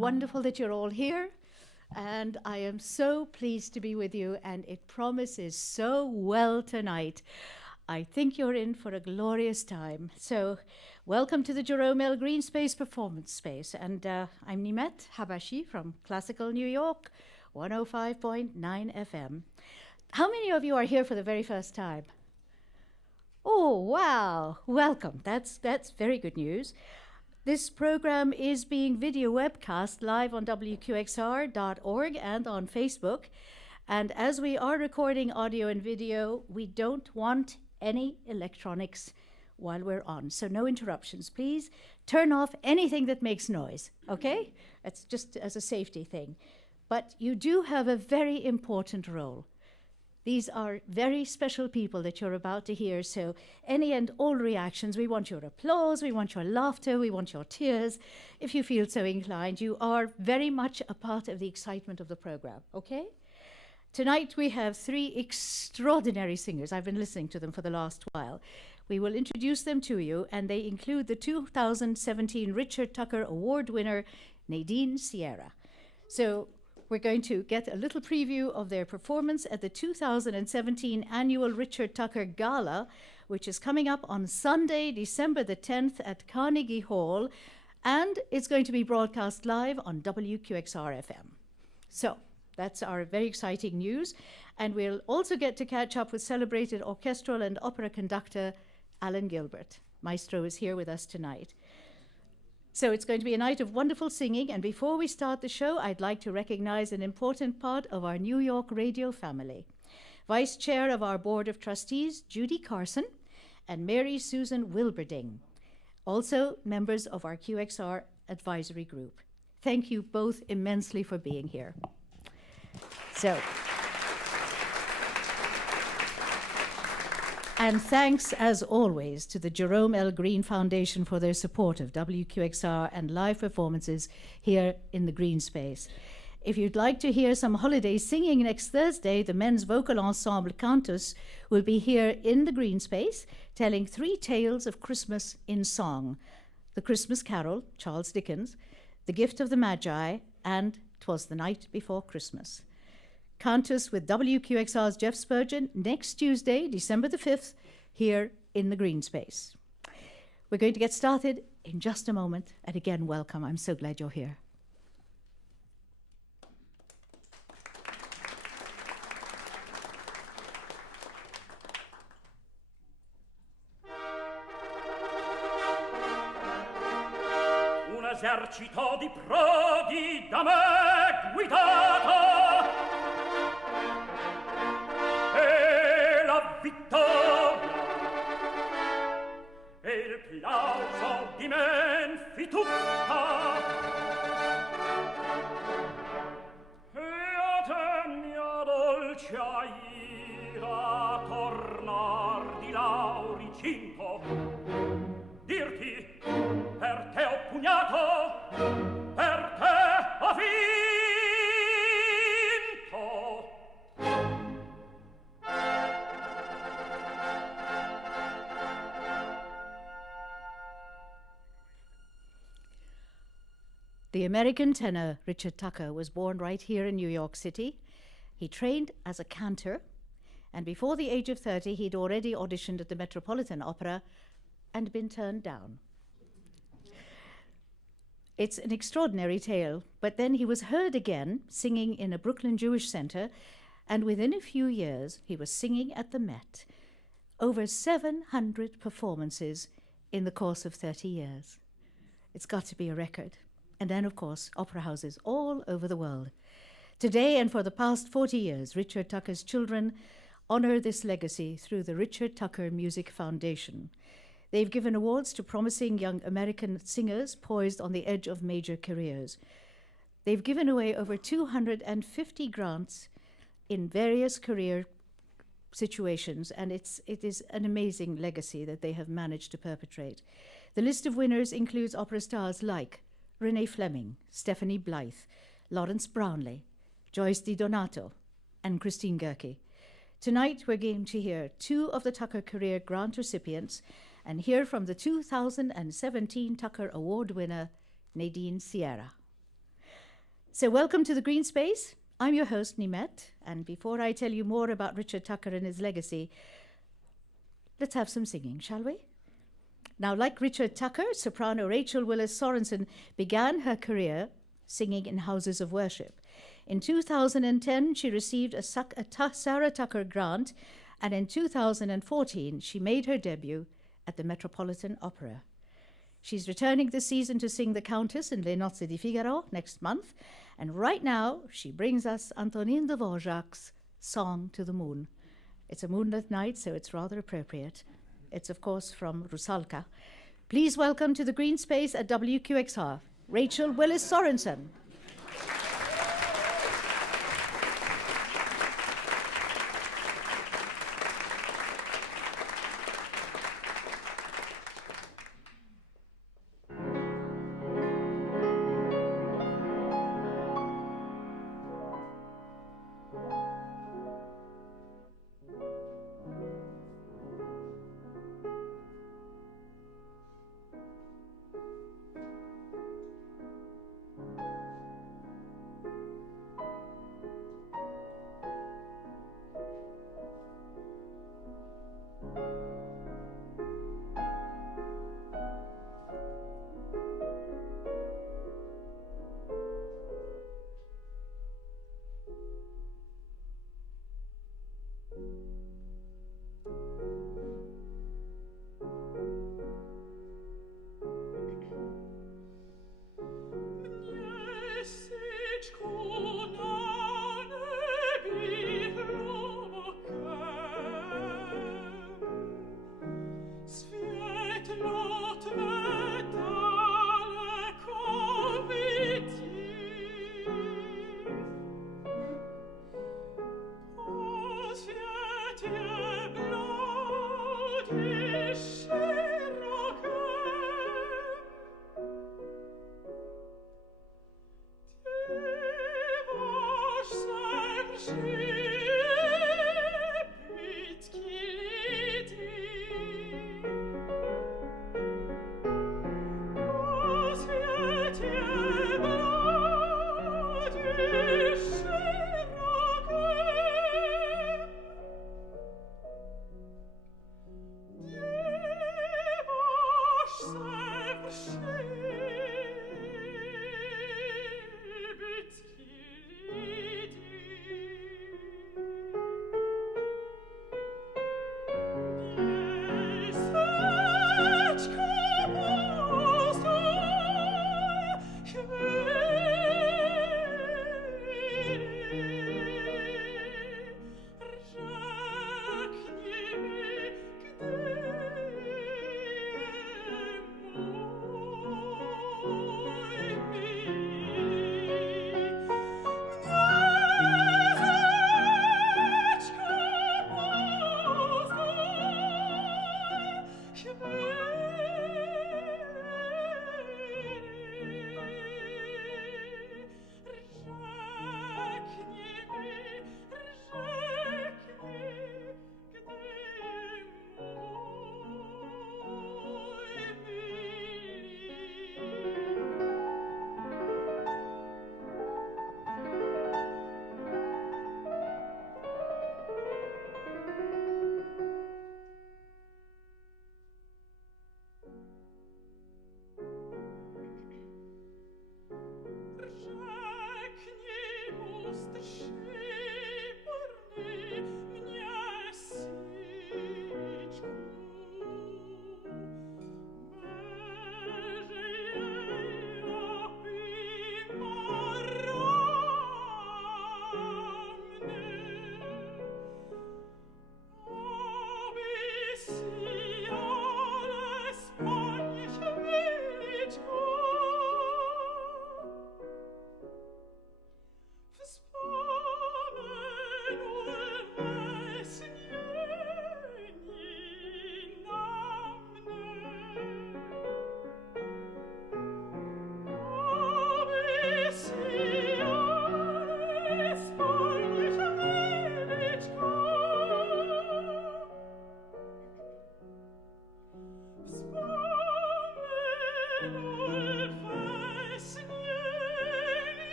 wonderful that you're all here. And I am so pleased to be with you, and it promises so well tonight. I think you're in for a glorious time. So welcome to the Jerome L. Green Space Performance Space. And I'm Nimet Habachy from Classical New York, 105.9 FM. How many of you are here for the very first time? Oh, wow. Welcome. That's very good news. This program is being video webcast live on WQXR.org and on Facebook. And as we are recording audio and video, we don't want any electronics while we're on. So no interruptions. Please turn off anything that makes noise, okay? That's just as a safety thing. But you do have a very important role. These are very special people that you're about to hear, so any and all reactions, we want your applause, we want your laughter, we want your tears. If you feel so inclined, you are very much a part of the excitement of the program, okay? Tonight we have three extraordinary singers. I've been listening to them for the last while. We will introduce them to you, and they include the 2017 Richard Tucker Award winner, Nadine Sierra. So we're going to get a little preview of their performance at the 2017 annual Richard Tucker Gala, which is coming up on Sunday, December the 10th at Carnegie Hall, and it's going to be broadcast live on WQXR FM. So that's our very exciting news. And we'll also get to catch up with celebrated orchestral and opera conductor Alan Gilbert. Maestro is here with us tonight. So it's going to be a night of wonderful singing, and before we start the show, I'd like to recognize an important part of our New York radio family. Vice Chair of our Board of Trustees, Judy Carson, and Mary Susan Wilberding, also members of our QXR advisory group. Thank you both immensely for being here. And thanks, as always, to the Jerome L. Green Foundation for their support of WQXR and live performances here in the Green Space. If you'd like to hear some holiday singing next Thursday, the men's vocal ensemble Cantus will be here in the Green Space, telling three tales of Christmas in song: The Christmas Carol, Charles Dickens, The Gift of the Magi, and 'Twas the Night Before Christmas. Cantus with WQXR's Jeff Spurgeon next Tuesday, December the 5th, here in the Green Space. We're going to get started in just a moment, and again, welcome. I'm so glad you're here. Un esercito di prodi da me guidato, vittoria e il plauso di Menfi tutta, e a te mia dolce ira tornar di Lauricinto, dirti per te ho pugnato, per te ho vinto. The American tenor Richard Tucker was born right here in New York City. He trained as a cantor, and before the age of 30, he'd already auditioned at the Metropolitan Opera and been turned down. It's an extraordinary tale, but then he was heard again singing in a Brooklyn Jewish center, and within a few years, he was singing at the Met. Over 700 performances in the course of 30 years. It's got to be a record. And then, of course, opera houses all over the world. Today and for the past 40 years, Richard Tucker's children honor this legacy through the Richard Tucker Music Foundation. They've given awards to promising young American singers poised on the edge of major careers. They've given away over 250 grants in various career situations, and it is an amazing legacy that they have managed to perpetrate. The list of winners includes opera stars like Renée Fleming, Stephanie Blythe, Lawrence Brownlee, Joyce DiDonato, and Christine Goerke. Tonight, we're going to hear two of the Tucker Career Grant recipients and hear from the 2017 Tucker Award winner, Nadine Sierra. So welcome to the Green Space. I'm your host, Nimet, and before I tell you more about Richard Tucker and his legacy, let's have some singing, shall we? Now, like Richard Tucker, soprano Rachel Willis-Sørensen began her career singing in houses of worship. In 2010, she received a Sarah Tucker grant, and in 2014, she made her debut at the Metropolitan Opera. She's returning this season to sing the Countess in Les Nozze di Figaro next month, and right now she brings us Antonin de Dvořák's Song to the Moon. It's a moonlit night, so it's rather appropriate. It's, of course, from Rusalka. Please welcome to the Green Space at WQXR, Rachel Willis-Sørensen.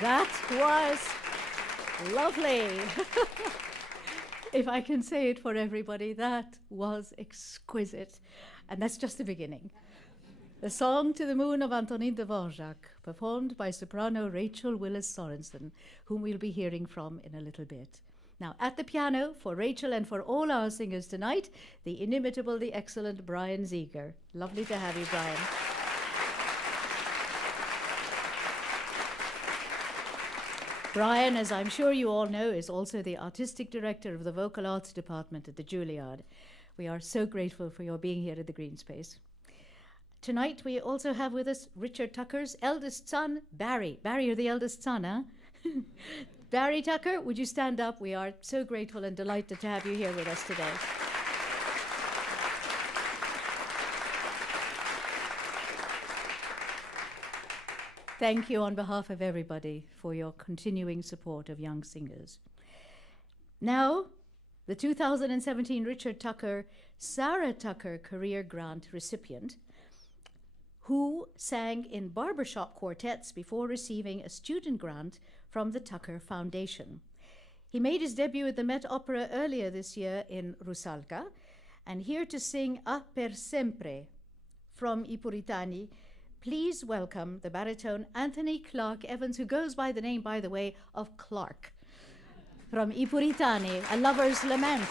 That was lovely. If I can say it for everybody, that was exquisite. And that's just the beginning. The Song to the Moon of Antonin Dvorak, performed by soprano Rachel Willis-Sørensen, whom we'll be hearing from in a little bit. Now, at the piano, for Rachel and for all our singers tonight, the inimitable, the excellent Brian Zeger. Lovely to have you, Brian. Brian, as I'm sure you all know, is also the artistic director of the vocal arts department at the Juilliard. We are so grateful for your being here at the Green Space. Tonight, we also have with us Richard Tucker's eldest son, Barry. Barry, you're the eldest son, huh? Barry Tucker, would you stand up? We are so grateful and delighted to have you here with us today. Thank you on behalf of everybody for your continuing support of young singers. Now, the 2017 Richard Tucker Sarah Tucker Career Grant recipient, who sang in barbershop quartets before receiving a student grant from the Tucker Foundation. He made his debut at the Met Opera earlier this year in Rusalka, and here to sing A per sempre from I Puritani, please welcome the baritone Anthony Clark Evans, who goes by the name, by the way, of Clark, from I Puritani, A Lover's Lament.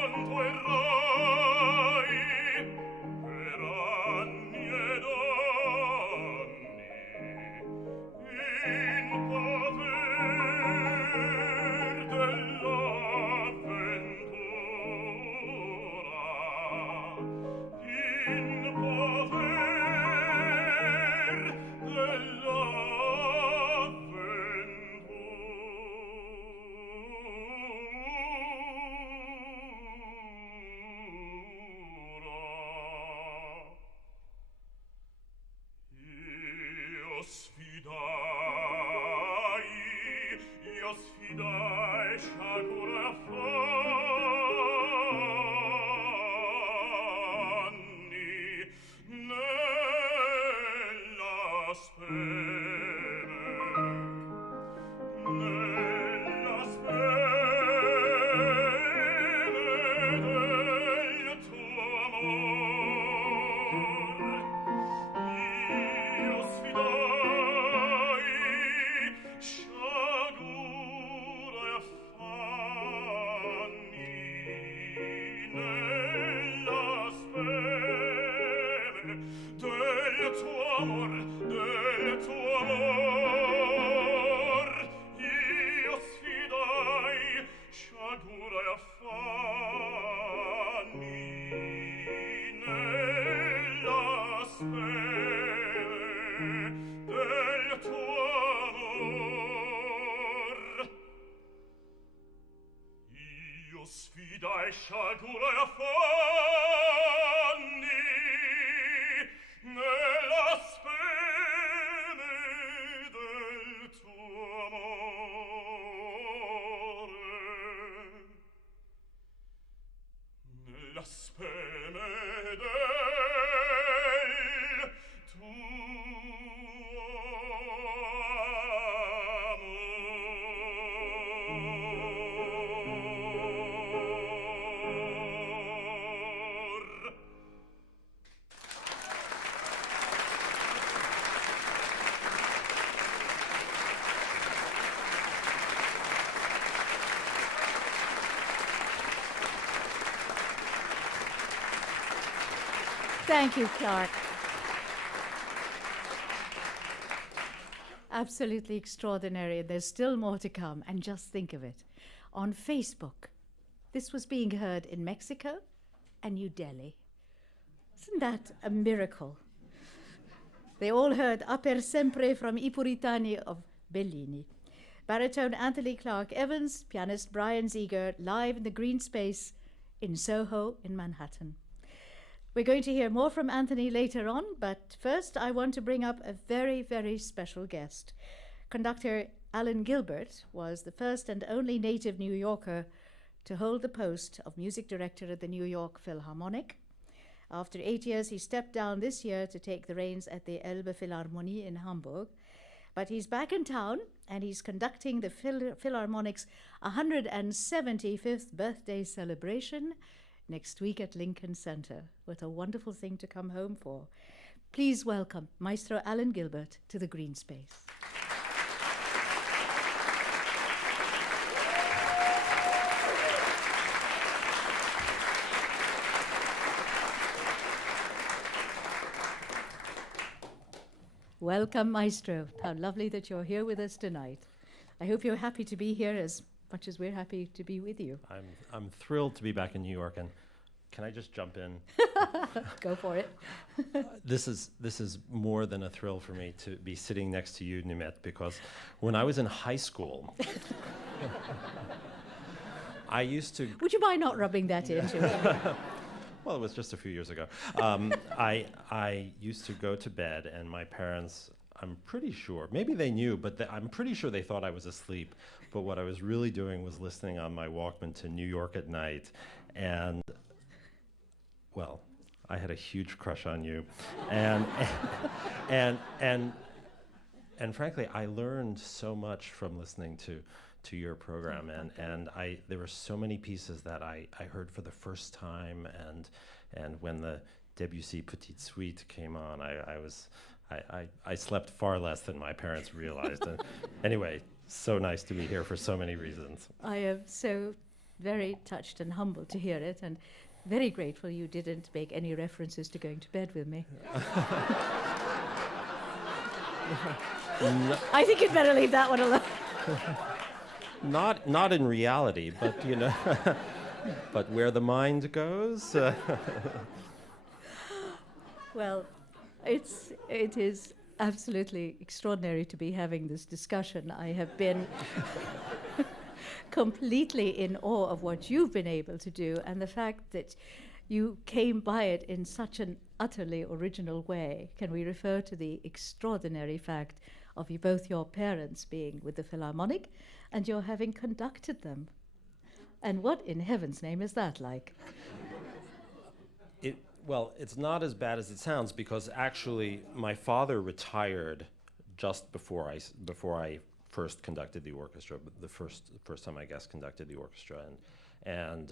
Quanto errai per anni ed Thank you, Clark. Absolutely extraordinary. There's still more to come. And just think of it. On Facebook, this was being heard in Mexico and New Delhi. Isn't that a miracle? They all heard A per sempre from I Puritani of Bellini. Baritone Anthony Clark Evans, pianist Brian Zeger, live in the green space in Soho in Manhattan. We're going to hear more from Anthony later on, but first I want to bring up a very, very special guest. Conductor Alan Gilbert was the first and only native New Yorker to hold the post of music director at the New York Philharmonic. After 8 years, he stepped down this year to take the reins at the Elbe Philharmonie in Hamburg. But he's back in town, and he's conducting the Philharmonic's 175th birthday celebration next week at Lincoln Center. What a wonderful thing to come home for. Please welcome Maestro Alan Gilbert to the green space. Welcome, Maestro. How lovely that you're here with us tonight. I hope you're happy to be here as much as we're happy to be with you. I'm thrilled to be back in New York, and can I just jump in? Go for it. This is more than a thrill for me to be sitting next to you, Nimet, because when I was in high school, I used to... Would you mind not rubbing that into it? Well, it was just a few years ago. I used to go to bed, and my parents, I'm pretty sure, maybe they knew, but I'm pretty sure they thought I was asleep. But what I was really doing was listening on my Walkman to New York at Night. And, well, I had a huge crush on you. And frankly, I learned so much from listening to your program. And there were so many pieces that I heard for the first time. And when the Debussy Petite Suite came on, I slept far less than my parents realized. And anyway, so nice to be here for so many reasons. I am so very touched and humbled to hear it, and very grateful you didn't make any references to going to bed with me. No. I think you'd better leave that one alone. Not in reality, but you know, but where the mind goes. Well, it is absolutely extraordinary to be having this discussion. I have been completely in awe of what you've been able to do, and the fact that you came by it in such an utterly original way. Can we refer to the extraordinary fact of both your parents being with the Philharmonic and you're having conducted them. And what in heaven's name is that like? Well, it's not as bad as it sounds, because actually my father retired just before I first conducted the orchestra, the first time I guess conducted the orchestra, and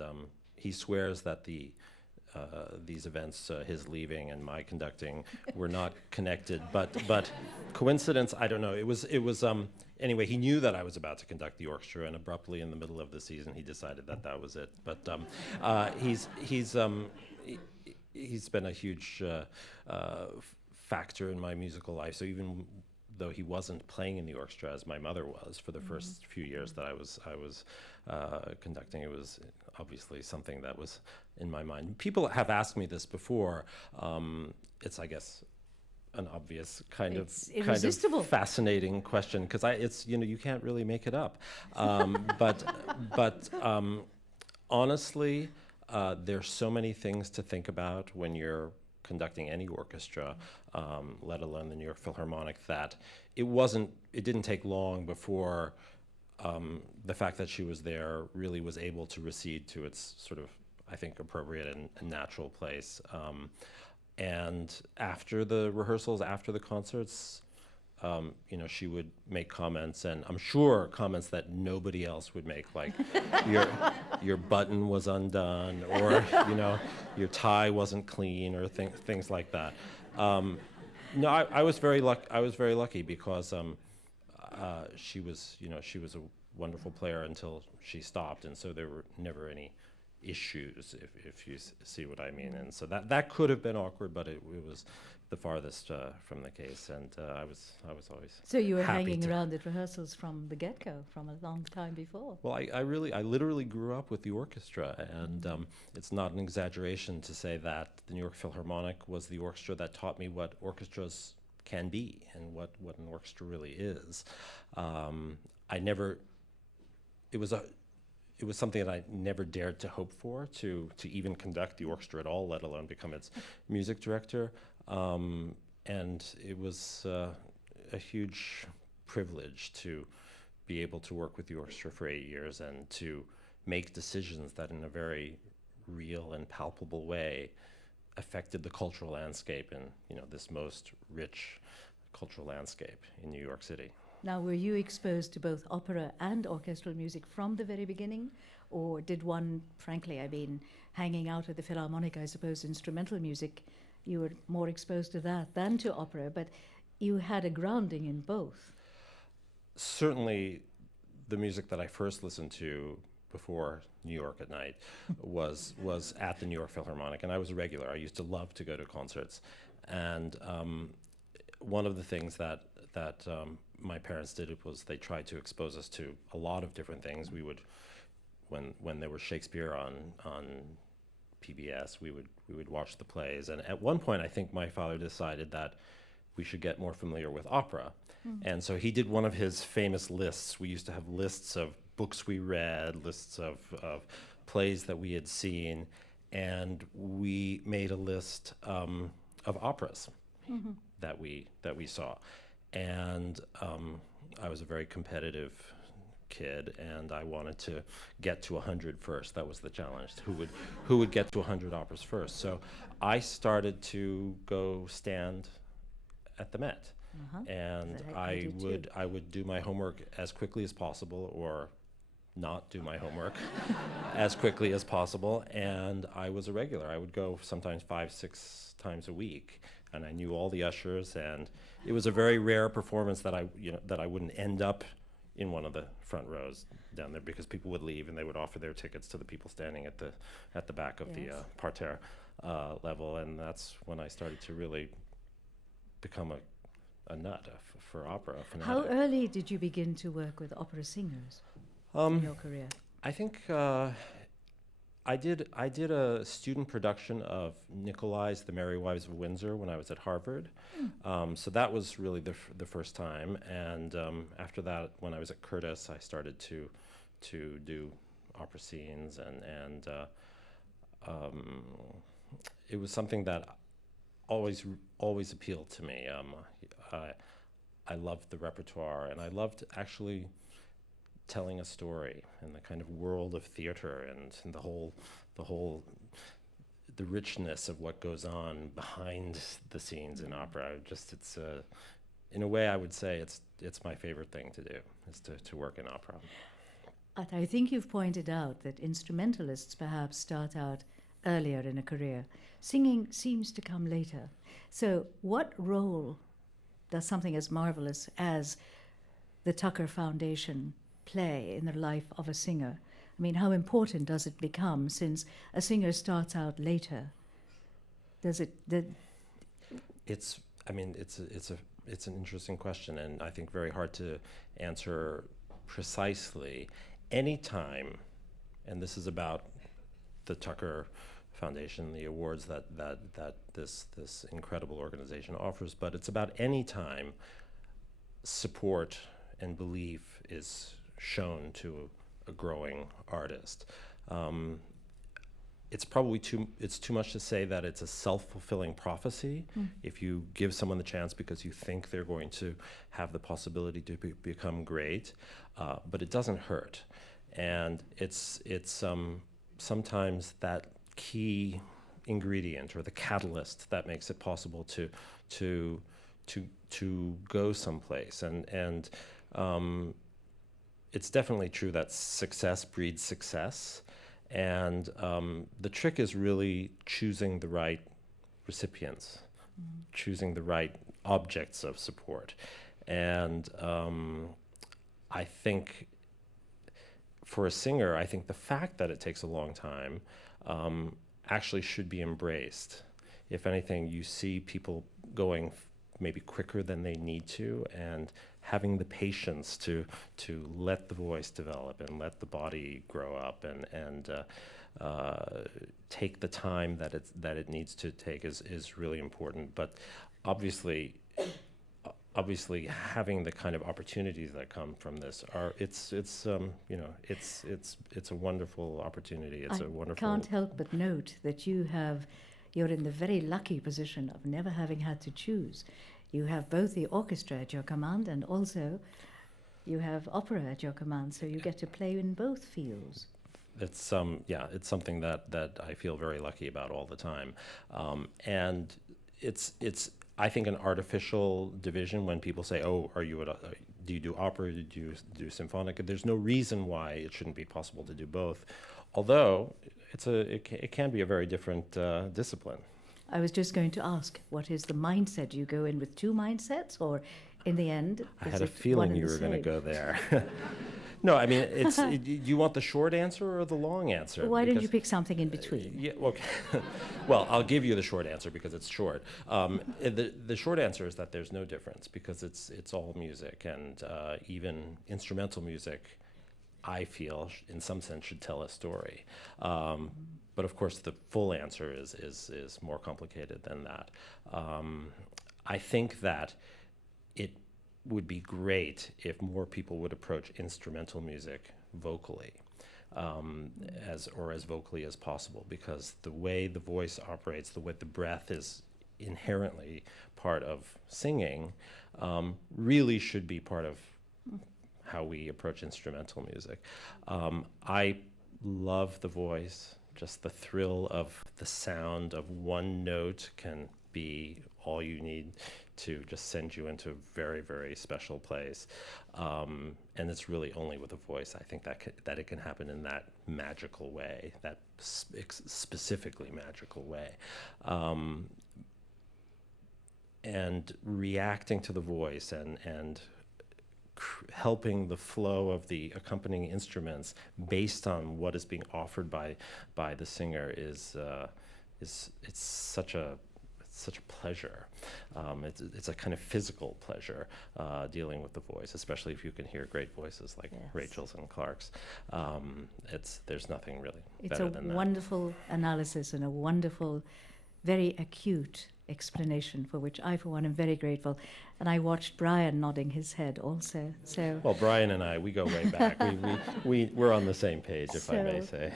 he swears that these events, his leaving and my conducting, were not connected, but coincidence, I don't know. It was anyway. He knew that I was about to conduct the orchestra, and abruptly in the middle of the season, he decided that was it. But he's been a huge factor in my musical life. So even though he wasn't playing in the orchestra as my mother was for the first few years that I was conducting, it was obviously something that was in my mind. People have asked me this before. It's, I guess, an obvious kind of fascinating question, because it's you can't really make it up. But honestly, there's so many things to think about when you're conducting any orchestra, let alone the New York Philharmonic, that it didn't take long before the fact that she was there really was able to recede to its sort of, I think, appropriate and natural place. And after the rehearsals, after the concerts, she would make comments, and I'm sure comments that nobody else would make, like your button was undone, or your tie wasn't clean, or things like that. No, I was very lucky because she was a wonderful player until she stopped, and so there were never any issues, if you see what I mean. And so that could have been awkward, but it was the farthest from the case, and I was always. So you were hanging around at rehearsals from the get-go, from a long time before. Well, I literally grew up with the orchestra, and it's not an exaggeration to say that the New York Philharmonic was the orchestra that taught me what orchestras can be and what an orchestra really is. It was something that I never dared to hope for, to even conduct the orchestra at all, let alone become its music director. And it was a huge privilege to be able to work with the orchestra for 8 years and to make decisions that in a very real and palpable way affected the cultural landscape in this most rich cultural landscape in New York City. Now, were you exposed to both opera and orchestral music from the very beginning? Or did one, frankly, hanging out at the Philharmonic, I suppose, instrumental music, you were more exposed to that than to opera, but you had a grounding in both? Certainly, the music that I first listened to before New York at Night was at the New York Philharmonic, and I was a regular. I used to love to go to concerts. And one of the things that my parents did was they tried to expose us to a lot of different things. We would, when there was Shakespeare on PBS, we would watch the plays. And at one point, I think my father decided that we should get more familiar with opera. And so he did one of his famous lists. We used to have lists of books we read, lists of plays that we had seen, and we made a list of operas that we saw. And I was a very competitive kid, and I wanted to get to 100 first. That was the challenge. Who would get to 100 operas first? So I started to go stand at the Met, and I would do my homework as quickly as possible, or not do my homework as quickly as possible. And I was a regular. I would go sometimes 5-6 times a week, and I knew all the ushers, and it was a very rare performance that I wouldn't end up in one of the front rows down there, because people would leave and they would offer their tickets to the people standing at the back of the parterre level, and that's when I started to really become a nut for opera. How early did you begin to work with opera singers in your career? I think I did a student production of Nicolai's The Merry Wives of Windsor when I was at Harvard. So that was really the first time. And after that, when I was at Curtis, I started to do opera scenes, and it was something that always appealed to me. I loved the repertoire, and I loved actually telling a story and the kind of world of theater and the richness of what goes on behind the scenes in opera. It's in a way, I would say it's my favorite thing to do, is to work in opera. I think you've pointed out that instrumentalists perhaps start out earlier in a career. Singing seems to come later. So what role does something as marvelous as the Tucker Foundation play in the life of a singer? I mean, how important does it become since a singer starts out later? It's an interesting question, and I think very hard to answer precisely. Anytime, and this is about the Tucker Foundation, the awards that this incredible organization offers, but it's about any time support and belief is shown to a growing artist. It's probably too much to say that it's a self-fulfilling prophecy. If you give someone the chance because you think they're going to have the possibility to become great, but it doesn't hurt. And it's sometimes that key ingredient or the catalyst that makes it possible to go someplace. And it's definitely true that success breeds success. And the trick is really choosing the right recipients, choosing the right objects of support. And I think for a singer, I think the fact that it takes a long time actually should be embraced. If anything, you see people going maybe quicker than they need to, and having the patience to let the voice develop and let the body grow up and take the time that it needs to take is really important. But obviously having the kind of opportunities that come from this it's a wonderful opportunity. It's a wonderful. I can't help but note that you're in the very lucky position of never having had to choose. You have both the orchestra at your command and also you have opera at your command, so you get to play in both fields. It's something that I feel very lucky about all the time, and it's I think an artificial division when people say, "Oh, do you do opera? Do you do symphonic?" There's no reason why it shouldn't be possible to do both, although it can be a very different discipline. I was just going to ask, what is the mindset? Do you go in with two mindsets, or in the end, I had a feeling you were going to go there. No, I mean, do you want the short answer or the long answer? Why don't you pick something in between? Yeah, okay. Well, I'll give you the short answer because it's short. The short answer is that there's no difference because it's all music, and even instrumental music, I feel, in some sense, should tell a story. But of course, the full answer is more complicated than that. I think that it would be great if more people would approach instrumental music vocally, as vocally as possible, because the way the voice operates, the way the breath is inherently part of singing, really should be part of how we approach instrumental music. I love the voice. Just the thrill of the sound of one note can be all you need to just send you into a very, very special place. And it's really only with a voice, I think, that it can happen in that magical way, that specifically magical way. And reacting to the voice and helping the flow of the accompanying instruments based on what is being offered by the singer is such a pleasure. It's a kind of physical pleasure dealing with the voice, especially if you can hear great voices like Rachel's and Clark's. There's nothing really better than that. It's a wonderful analysis and a wonderful, very acute explanation for which I, for one, am very grateful. And I watched Brian nodding his head also. So well, Brian and I, we go way back. We're on the same page, if I may say.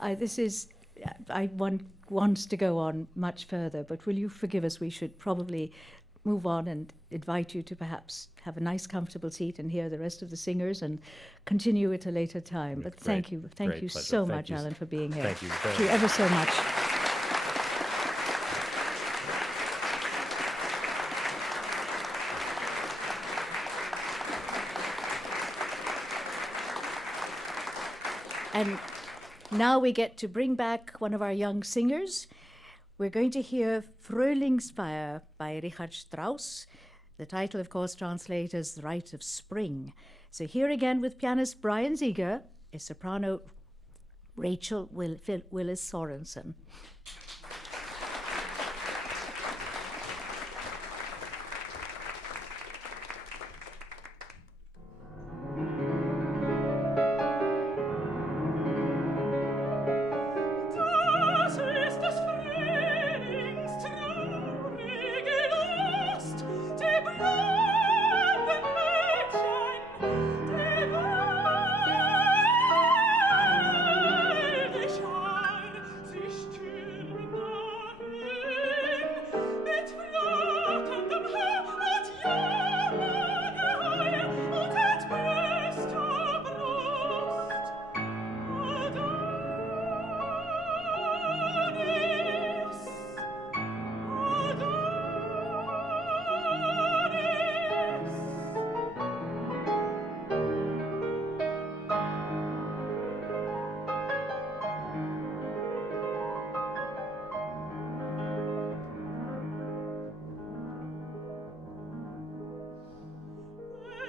I want to go on much further, but will you forgive us? We should probably move on and invite you to perhaps have a nice, comfortable seat and hear the rest of the singers and continue at a later time. But thank you Great pleasure. so Thank much, you. Alan, for being here. Thank you very Thank you ever so much. And now we get to bring back one of our young singers. We're going to hear Frühlingsfeier by Richard Strauss. The title, of course, translates as The Rite of Spring. So here again with pianist Brian Zeger is soprano Rachel Willis-Sørensen. Das ist des Frühlings traurige Lust, die blonden Mädchen, die waldig ein, sie stürmen dahin, mit flockendem Haar und Jammergeheul und entblößter Brust.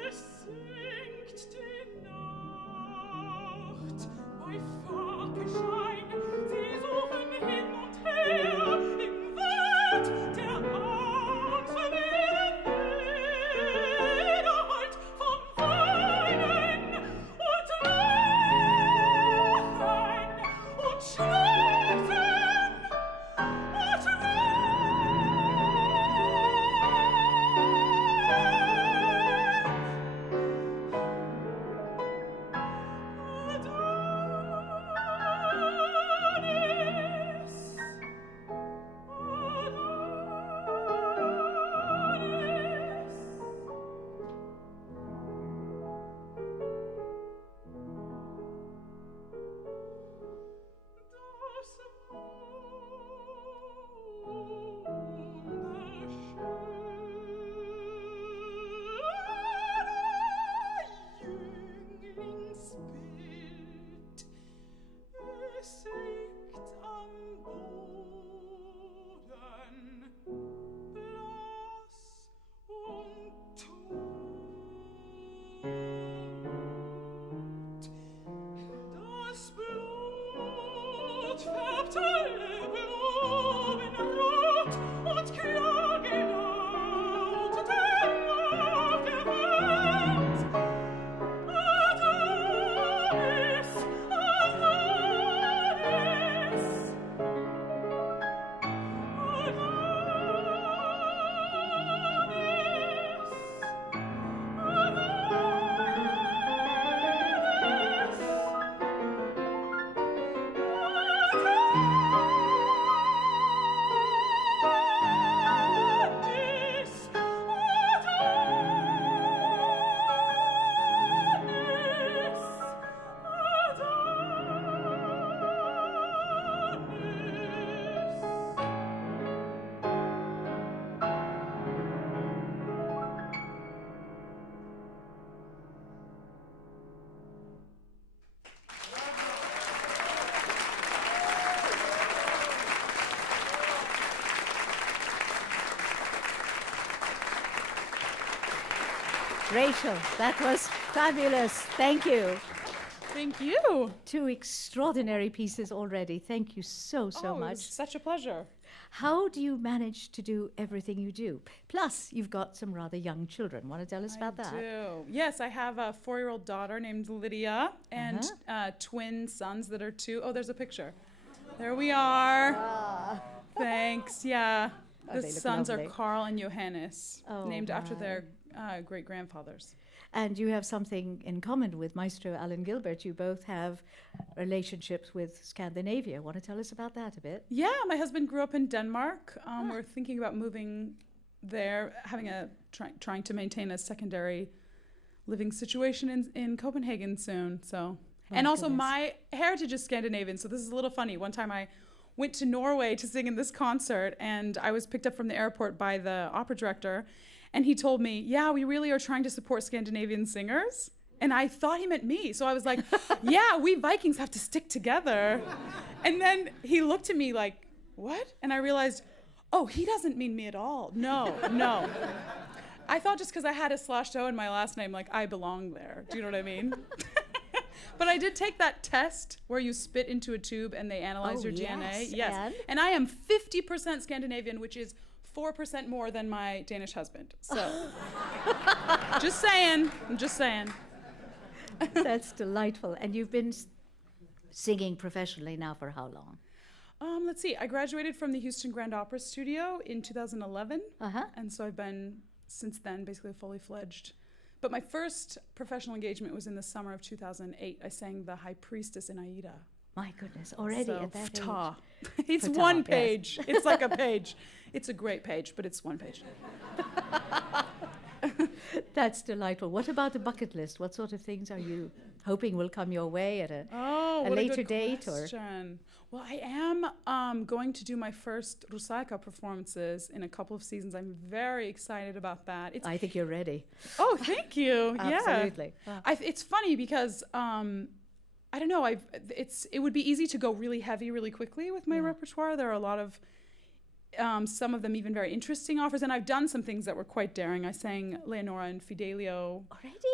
Es singt die Nacht bei Fackelschein, sie suchen hin und her im Wald der Angst wiederholt vom Weinen und Lachen und Schluchzen und Jünglingsbild, es sinkt am Boden, blass und tot. Das Blut färbt alle Blumen rot und klage laut denn auf der Welt. Adonis, Adonis, Rachel, that was fabulous. Thank you. Thank you. Two extraordinary pieces already. Thank you so It much. was such a pleasure. How do you manage to do everything you do? Plus, you've got some rather young children. Want to tell us about that? I do. Yes, I have a 4-year-old daughter named Lydia and twin sons that are 2. Oh, there's a picture. There we are. Thanks. Yeah. Oh, The they look sons lovely. are Carl and Johannes, Oh, named after my. their great-grandfathers. And you have something in common with Maestro Alan Gilbert. You both have relationships with Scandinavia. Want to tell us about that a bit? Yeah, my husband grew up in Denmark. We're thinking about moving there, trying to maintain a secondary living situation in Copenhagen soon. So, and also my heritage is Scandinavian, so this is a little funny. One time I went to Norway to sing in this concert, and I was picked up from the airport by the opera director, and he told me, yeah, we really are trying to support Scandinavian singers. And I thought he meant me. So I was like, yeah, we Vikings have to stick together. And then he looked at me like, what? And I realized, oh, he doesn't mean me at all. No. I thought just because I had a /o in my last name, like I belong there. Do you know what I mean? But I did take that test where you spit into a tube and they analyze your DNA. Yes. And I am 50% Scandinavian, which is 4% more than my Danish husband. So, just saying. I'm just saying. That's delightful. And you've been singing professionally now for how long? Let's see. I graduated from the Houston Grand Opera Studio in 2011. And so I've been, since then, basically fully fledged. But my first professional engagement was in the summer of 2008. I sang the High Priestess in Aida. My goodness, already so, at that age. It's one page. Yes. It's like a page. It's a great page, but it's one page. That's delightful. What about the bucket list? What sort of things are you hoping will come your way at a later date? Question. Well, I am going to do my first Rusalka performances in a couple of seasons. I'm very excited about that. I think you're ready. Oh, thank you. Absolutely. Yeah. It's funny because I don't know. It would be easy to go really heavy really quickly with my repertoire. There are a lot of some of them even very interesting offers, and I've done some things that were quite daring. I sang Leonora and Fidelio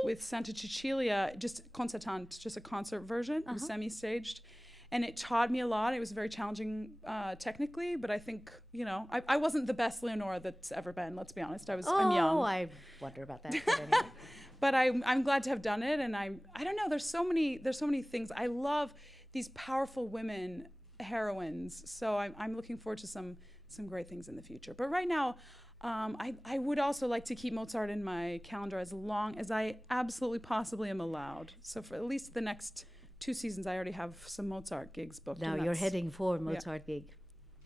with Santa Cecilia, just concertante, just a concert version, it was semi-staged, and it taught me a lot. It was very challenging technically, but I think, you know, I wasn't the best Leonora that's ever been, let's be honest. I'm young. Oh, I wonder about that. But anyway. But I'm glad to have done it, and I don't know, there's so many things. I love these powerful women heroines, so I'm looking forward to some great things in the future. But right now, I would also like to keep Mozart in my calendar as long as I absolutely possibly am allowed. So for at least the next 2 seasons, I already have some Mozart gigs booked. Now you're heading for a Mozart gig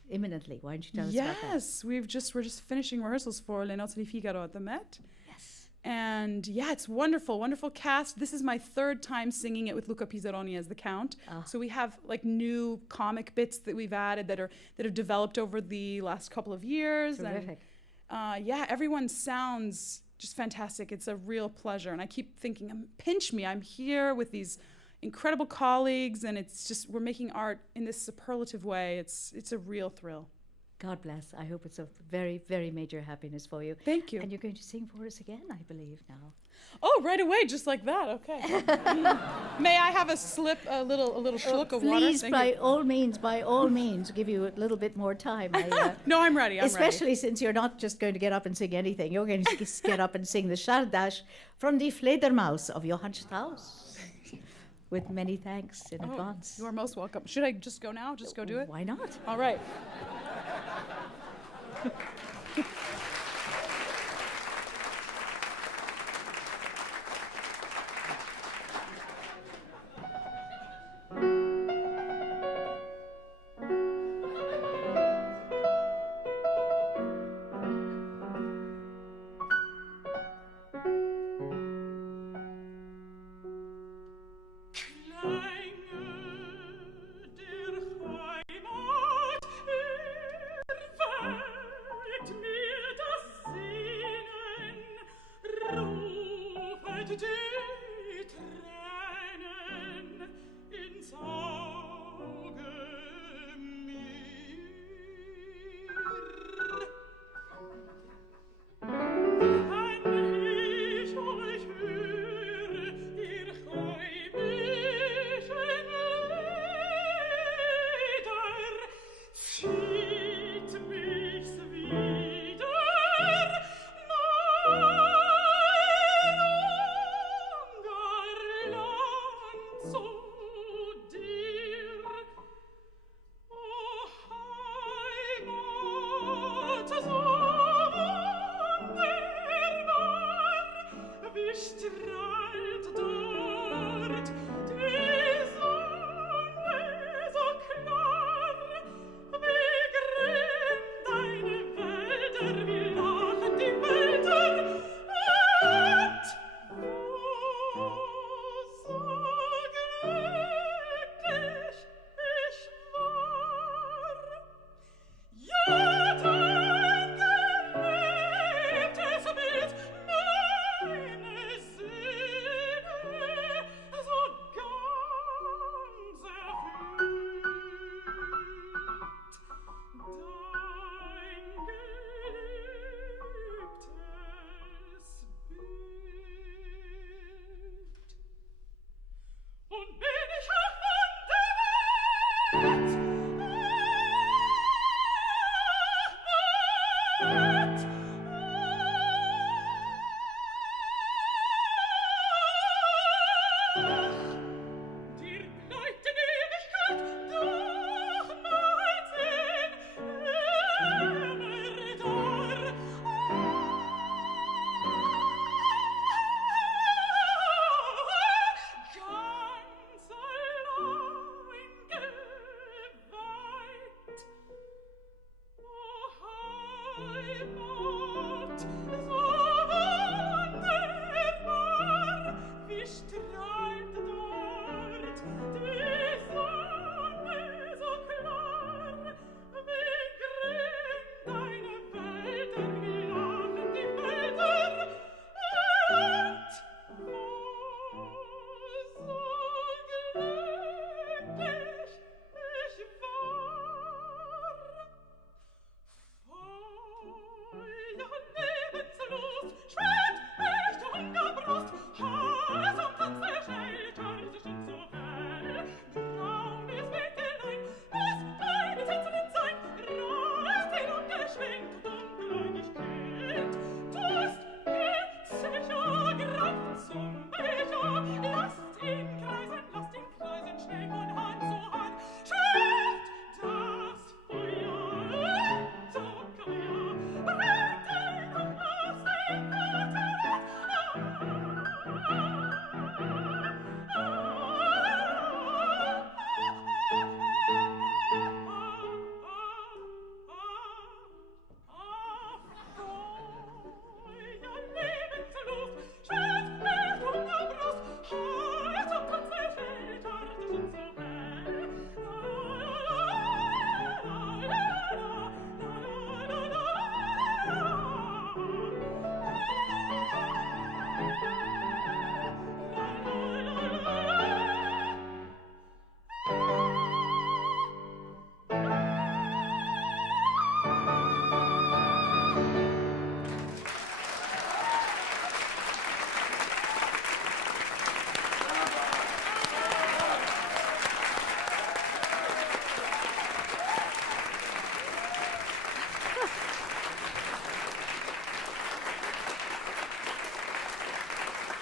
imminently. Why don't you tell us about that? Yes, we're just finishing rehearsals for Le Nozze di Figaro at the Met. Yes. And yeah, it's wonderful, wonderful cast. This is my 3rd time singing it with Luca Pisaroni as the Count. So we have like new comic bits that we've added that have developed over the last couple of years. Terrific. And yeah, everyone sounds just fantastic. It's a real pleasure. And I keep thinking, pinch me. I'm here with these incredible colleagues, and it's just, we're making art in this superlative way. It's a real thrill. God bless. I hope it's a very, very major happiness for you. Thank you. And you're going to sing for us again, I believe, now. Oh, right away, just like that. Okay. May I have a little schluck of water? Please, by all means, give you a little bit more time. No, I'm ready. Especially since you're not just going to get up and sing anything. You're going to get up and sing the Schardash from Die Fledermaus of Johann Strauss. With many thanks in advance. You are most welcome. Should I just go now? Just go do it? Why not? All right.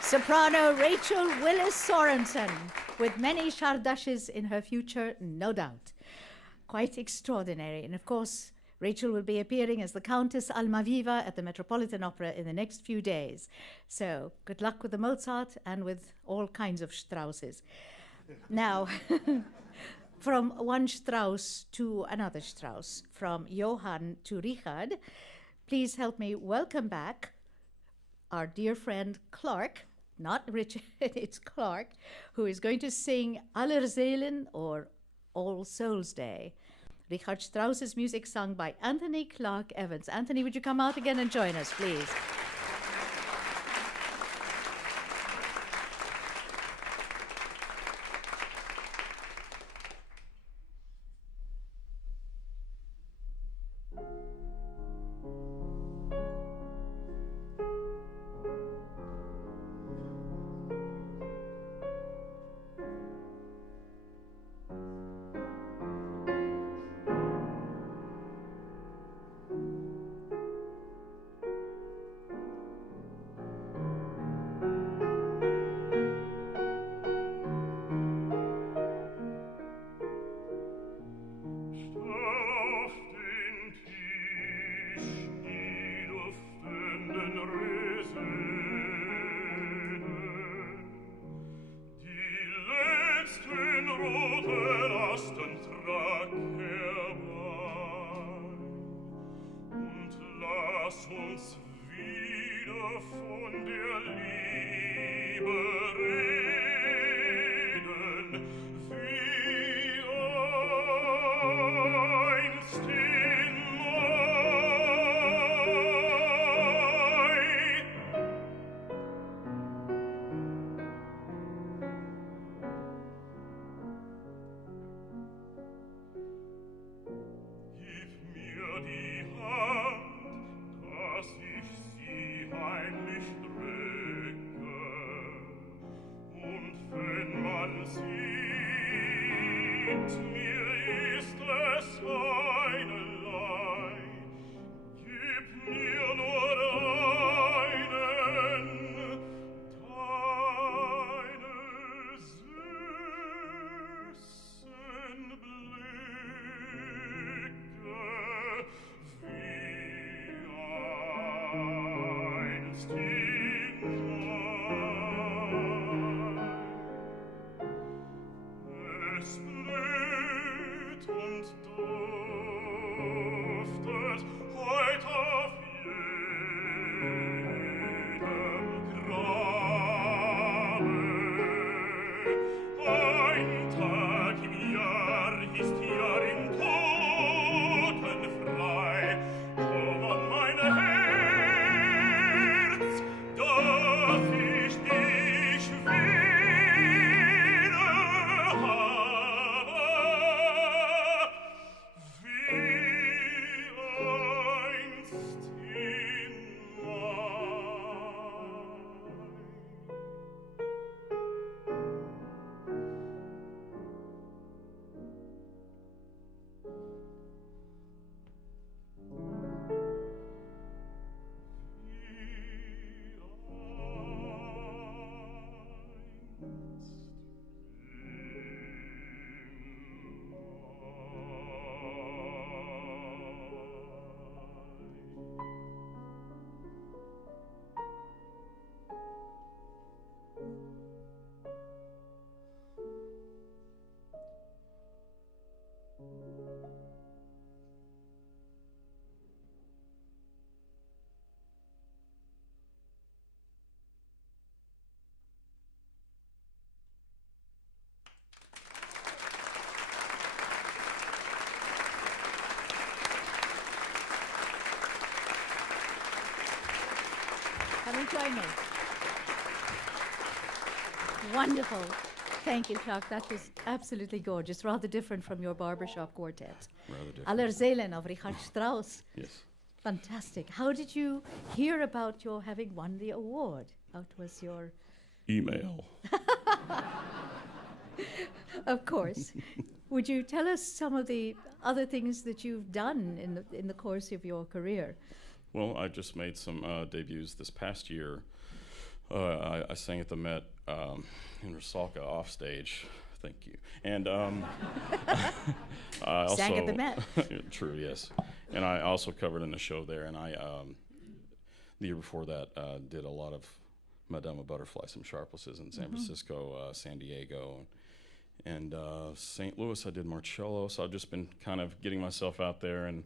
soprano Rachel Willis-Sørensen, with many Chardashes in her future, no doubt. Quite extraordinary. And of course, Rachel will be appearing as the Countess Almaviva at the Metropolitan Opera in the next few days. So good luck with the Mozart and with all kinds of Strausses. Now, from one Strauss to another Strauss, from Johann to Richard, please help me welcome back our dear friend Clark, not Richard, it's Clark, who is going to sing Aller Seelen or All Souls Day. Richard Strauss's music sung by Anthony Clark Evans. Anthony, would you come out again and join us, please? Come and join me. Wonderful. Thank you, Clark. That was absolutely gorgeous. Rather different from your barbershop quartet. Rather different. Aller Seelen of Richard Strauss. Yes. Fantastic. How did you hear about your having won the award? How was your... Email. Of course. Would you tell us some of the other things that you've done in the course of your career? Well, I just made some debuts this past year. I sang at the Met in Rusalka off stage. Thank you. And I also Sang at the Met. True, yes. And I also covered in the show there. And I the year before that did a lot of Madama Butterfly, some sharpnesses in San Francisco, San Diego, and St. Louis. I did Marcello. So I've just been kind of getting myself out there and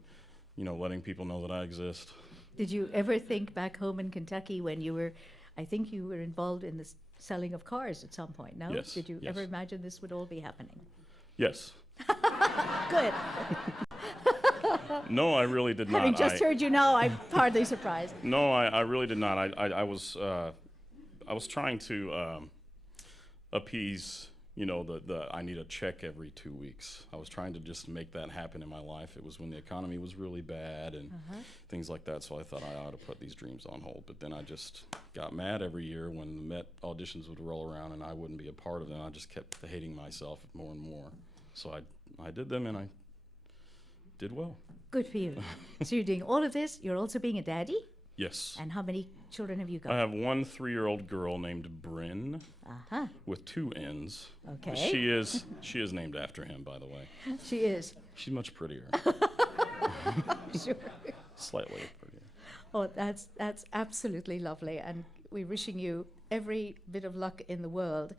letting people know that I exist. Did you ever think back home in Kentucky when you were, I think you were involved in the selling of cars at some point, no? Yes. Did you ever imagine this would all be happening? Yes. Good. No, I really did not. Having just heard you now, I'm hardly surprised. No, I really did not. I was trying to appease, the I need a check every 2 weeks. I was trying to just make that happen in my life. It was when the economy was really bad and things like that, so I thought I ought to put these dreams on hold. But then I just got mad every year when the Met auditions would roll around and I wouldn't be a part of them. I just kept hating myself more and more. So I did them and I did well. Good for you. So you're doing all of this. You're also being a daddy? Yes. And how many children have you got? I have one 3-year-old girl named Bryn with 2 N's. Okay. She is named after him, by the way. She is. She's much prettier. Sure. Slightly prettier. Oh, that's absolutely lovely. And we're wishing you every bit of luck in the world.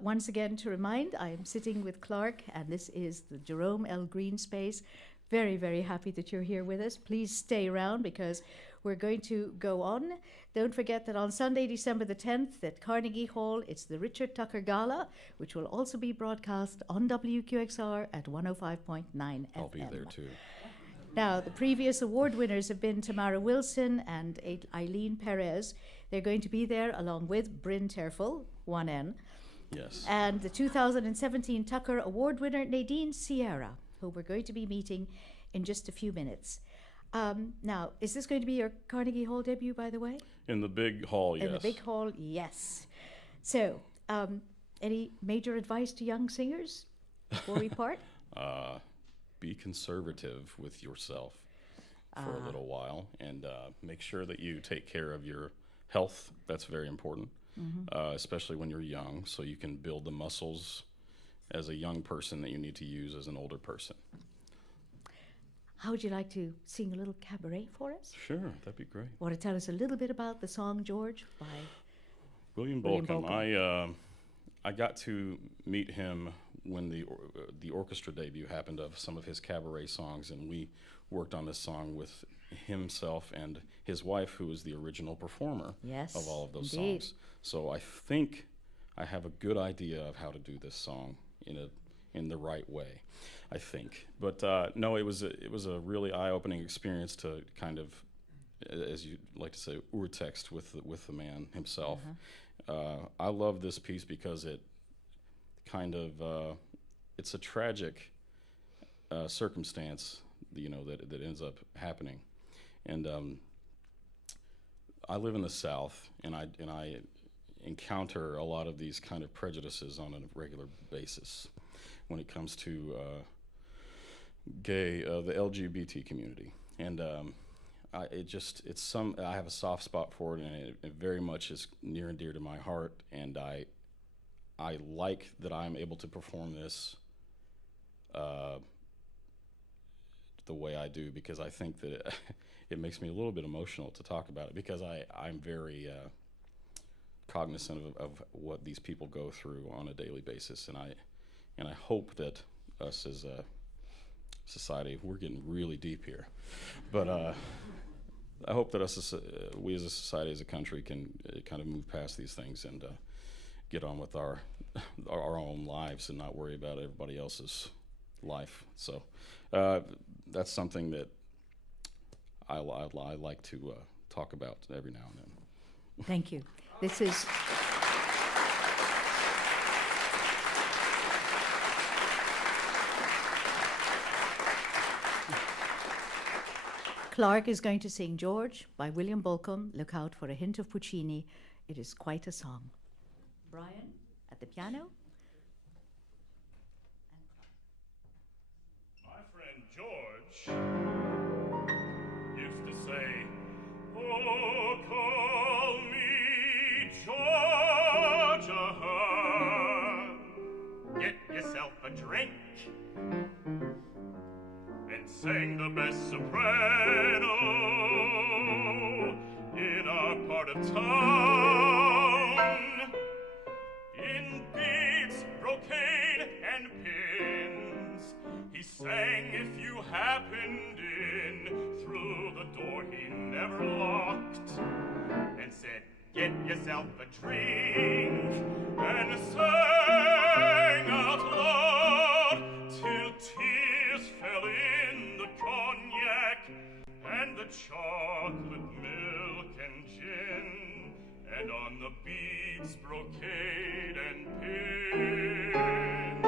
Once again, to remind, I am sitting with Clark, and this is the Jerome L. Green Space. Very, very happy that you're here with us. Please stay around because we're going to go on. Don't forget that on Sunday, December the 10th at Carnegie Hall, it's the Richard Tucker Gala, which will also be broadcast on WQXR at 105.9 FM. I'll be there too. Now, the previous award winners have been Tamara Wilson and Eileen Perez. They're going to be there along with Bryn Terfel, 1N. Yes. And the 2017 Tucker Award winner, Nadine Sierra, who we're going to be meeting in just a few minutes. Now, is this going to be your Carnegie Hall debut, by the way? In the big hall, yes. In the big hall, yes. So, any major advice to young singers before we part? Be conservative with yourself for a little while and make sure that you take care of your health. That's very important, especially when you're young, so you can build the muscles as a young person that you need to use as an older person. How would you like to sing a little cabaret for us? Sure, that'd be great. Want to tell us a little bit about the song George by William Bolcom. I got to meet him when the orchestra debut happened of some of his cabaret songs, and we worked on this song with himself and his wife, who was the original performer of all of those songs. So I think I have a good idea of how to do this song in the right way, I think. But no, it was a really eye-opening experience to kind of, as you like to say, urtext with the man himself. I love this piece because it kind of it's a tragic circumstance, that ends up happening, and I live in the South, and I encounter a lot of these kind of prejudices on a regular basis when it comes to the LGBT community, and I have a soft spot for it, and it very much is near and dear to my heart, and I like that I'm able to perform this the way I do, because I think that it makes me a little bit emotional to talk about it, because I'm very cognizant of what these people go through on a daily basis, and I hope that us as a society, we're getting really deep here, but I hope that we as a society, as a country, can kind of move past these things and get on with our own lives and not worry about everybody else's life. So that's something that I like to talk about every now and then. Thank you. This is... Clark is going to sing George by William Bolcom. Look out for a hint of Puccini. It is quite a song. Brian at the piano. My friend George used to say, "Oh, call me George." heart of town, in beads, brocade, and pins. He sang if you happened in through the door he never locked, and said, get yourself a drink, and sang out loud till tears fell in the cognac and the chocolate milk and gin, and on the beads, brocade, and pins.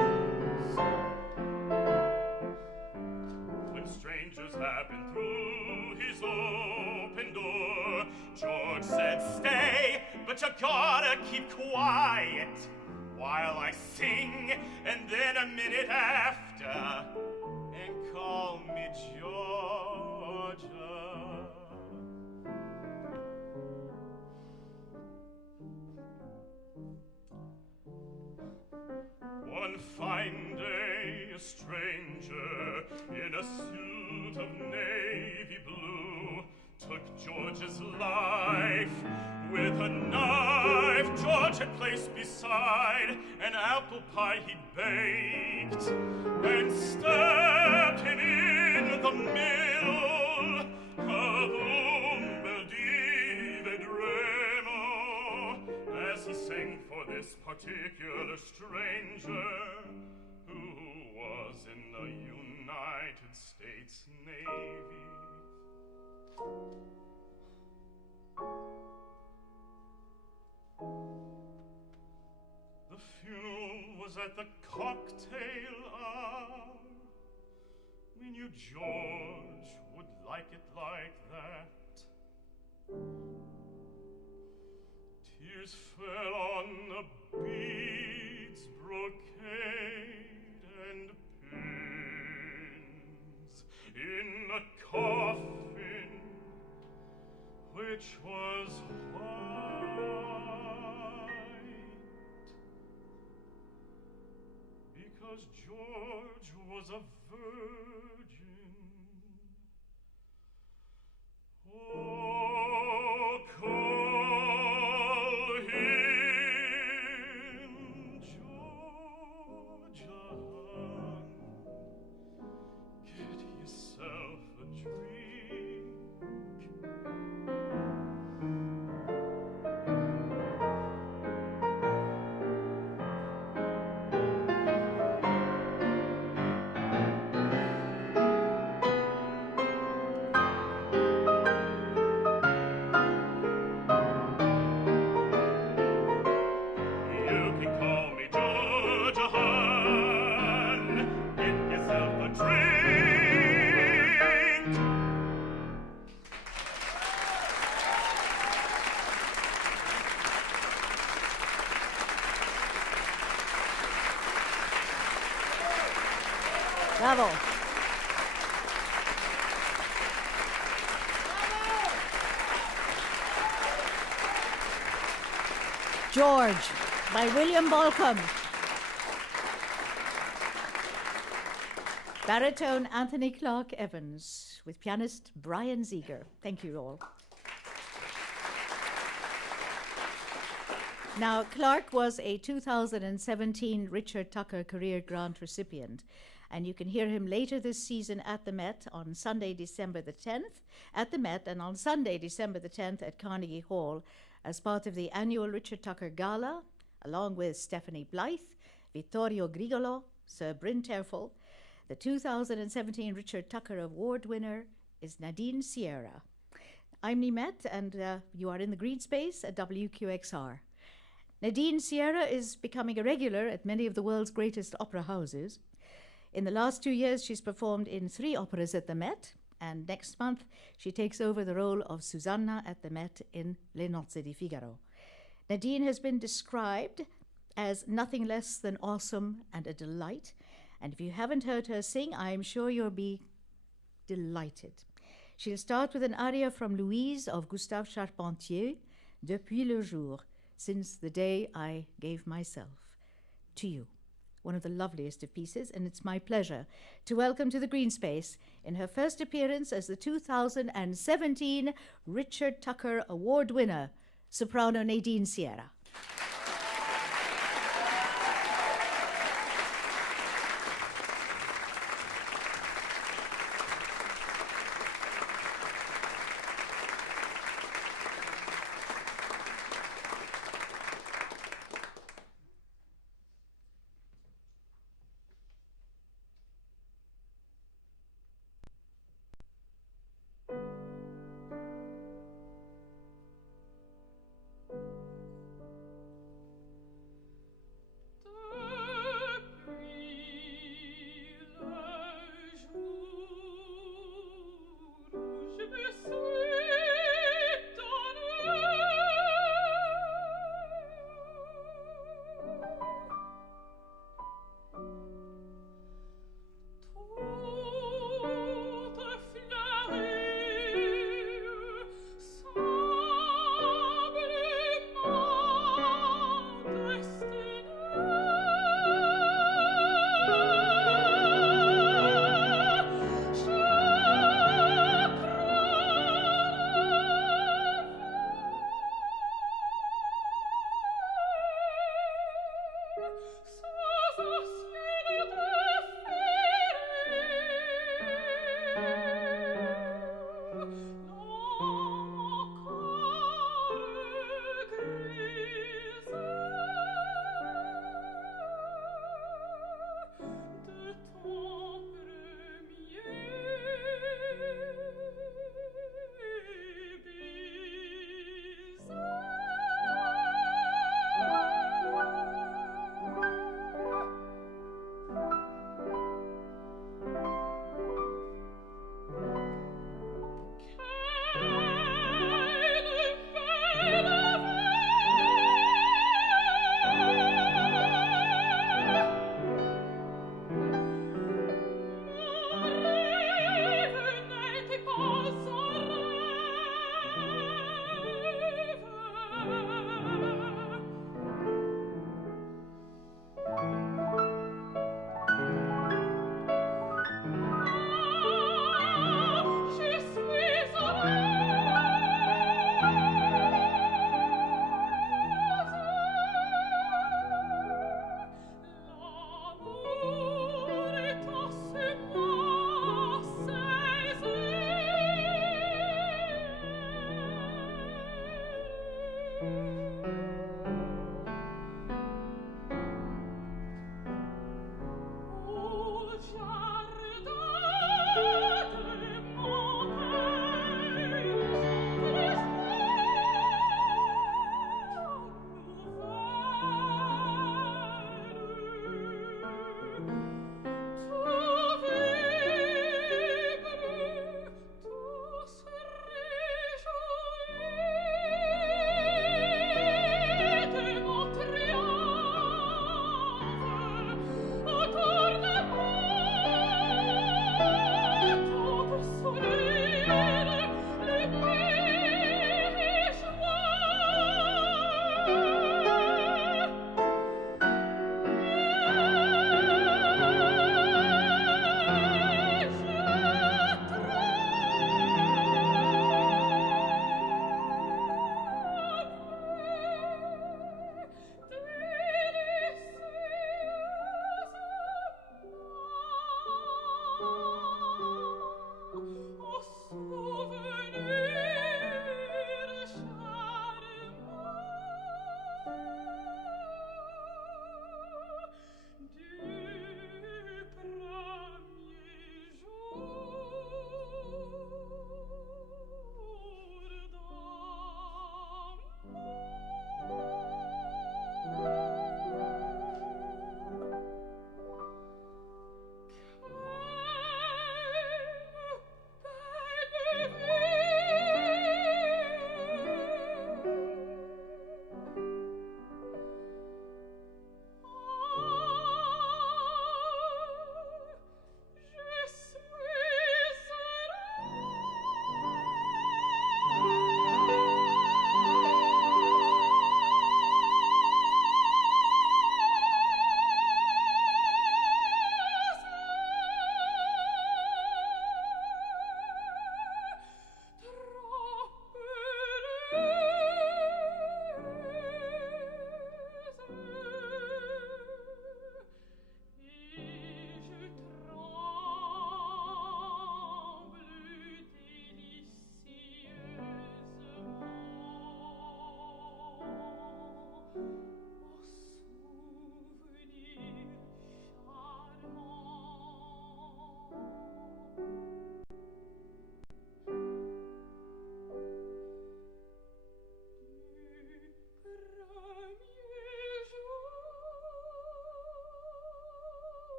When strangers happened through his open door, George said, stay, but you gotta keep quiet while I sing, and then a minute after, and call me Georgia. One fine day, a stranger in a suit of navy blue took George's life with a knife George had placed beside an apple pie he'd baked, and stabbed him in the middle of Bel Vedremo, as he sang for this particular stranger who was in the United States Navy. The funeral was at the cocktail hour. We knew George would like it like that. Tears fell on the beads, brocade, and pins in the coffin, which was white, because George was a virgin. Oh, call him Georgia. Get yourself a drink. You can call me Georgia Hahn. Get yourself a drink. Bravo. George by William Balcombe. Baritone Anthony Clark Evans with pianist Brian Zeger. Thank you all. Now, Clark was a 2017 Richard Tucker Career Grant recipient, and you can hear him later this season at the Met on Sunday, December the 10th at the Met, and on Sunday, December the 10th at Carnegie Hall as part of the annual Richard Tucker Gala, along with Stephanie Blythe, Vittorio Grigolo, Sir Bryn Terfel. The 2017 Richard Tucker Award winner is Nadine Sierra. I'm Nimet, and you are in the green space at WQXR. Nadine Sierra is becoming a regular at many of the world's greatest opera houses. In the last 2 years, she's performed in 3 operas at the Met, and next month she takes over the role of Susanna at the Met in Le Nozze di Figaro. Nadine has been described as nothing less than awesome and a delight, and if you haven't heard her sing, I'm sure you'll be delighted. She'll start with an aria from Louise of Gustave Charpentier, Depuis le jour, since the day I gave myself to you. one of the loveliest of pieces, and it's my pleasure to welcome to the Green Space, in her first appearance as the 2017 Richard Tucker Award winner, soprano Nadine Sierra.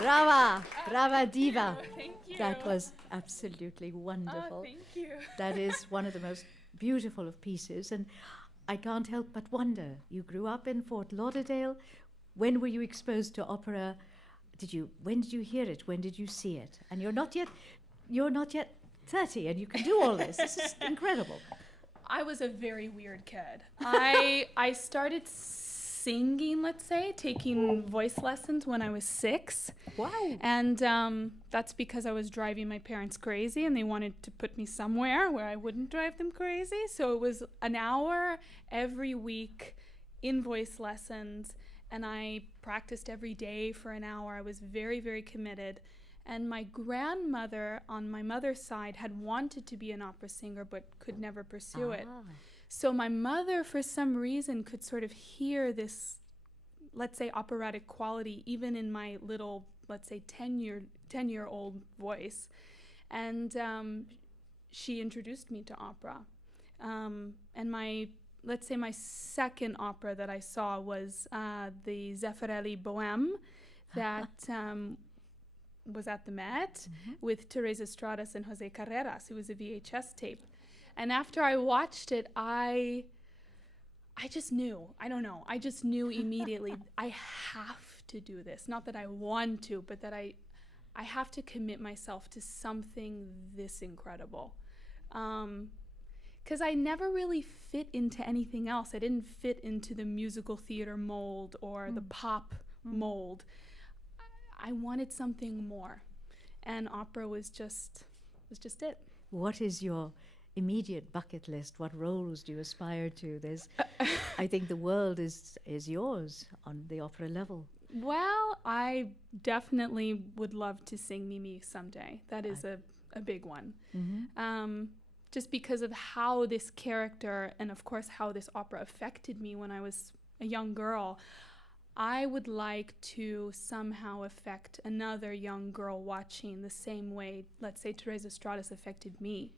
Brava diva. Thank you. That was absolutely wonderful. Oh, thank you. That is one of the most beautiful of pieces, and I can't help but wonder, you grew up in Fort Lauderdale. When were you exposed to opera? When did you hear it? When did you see it? And you're not yet 30 and you can do all this. This is incredible. I was a very weird kid. I started singing, let's say, taking voice lessons when I was 6. Wow. And that's because I was driving my parents crazy and they wanted to put me somewhere where I wouldn't drive them crazy. So it was an hour every week in voice lessons, and I practiced every day for an hour. I was very, very committed. And my grandmother on my mother's side had wanted to be an opera singer but could never pursue it. So my mother, for some reason, could sort of hear this, let's say, operatic quality even in my little, let's say, 10-year-old voice. And she introduced me to opera. And let's say my second opera that I saw was the Zeffirelli Bohème that was at the Met with Teresa Stratas and Jose Carreras. It was a VHS tape. And after I watched it, I just knew. I don't know. I just knew immediately I have to do this. Not that I want to, but that I have to commit myself to something this incredible. Because I never really fit into anything else. I didn't fit into the musical theater mold or the pop mold. I wanted something more, and opera was just it. What is your immediate bucket list? What roles do you aspire to? I think the world is yours on the opera level. Well, I definitely would love to sing Mimi someday. That is a big one. Just because of how this character and, of course, how this opera affected me when I was a young girl. I would like to somehow affect another young girl watching the same way, let's say, Teresa Stratas affected me.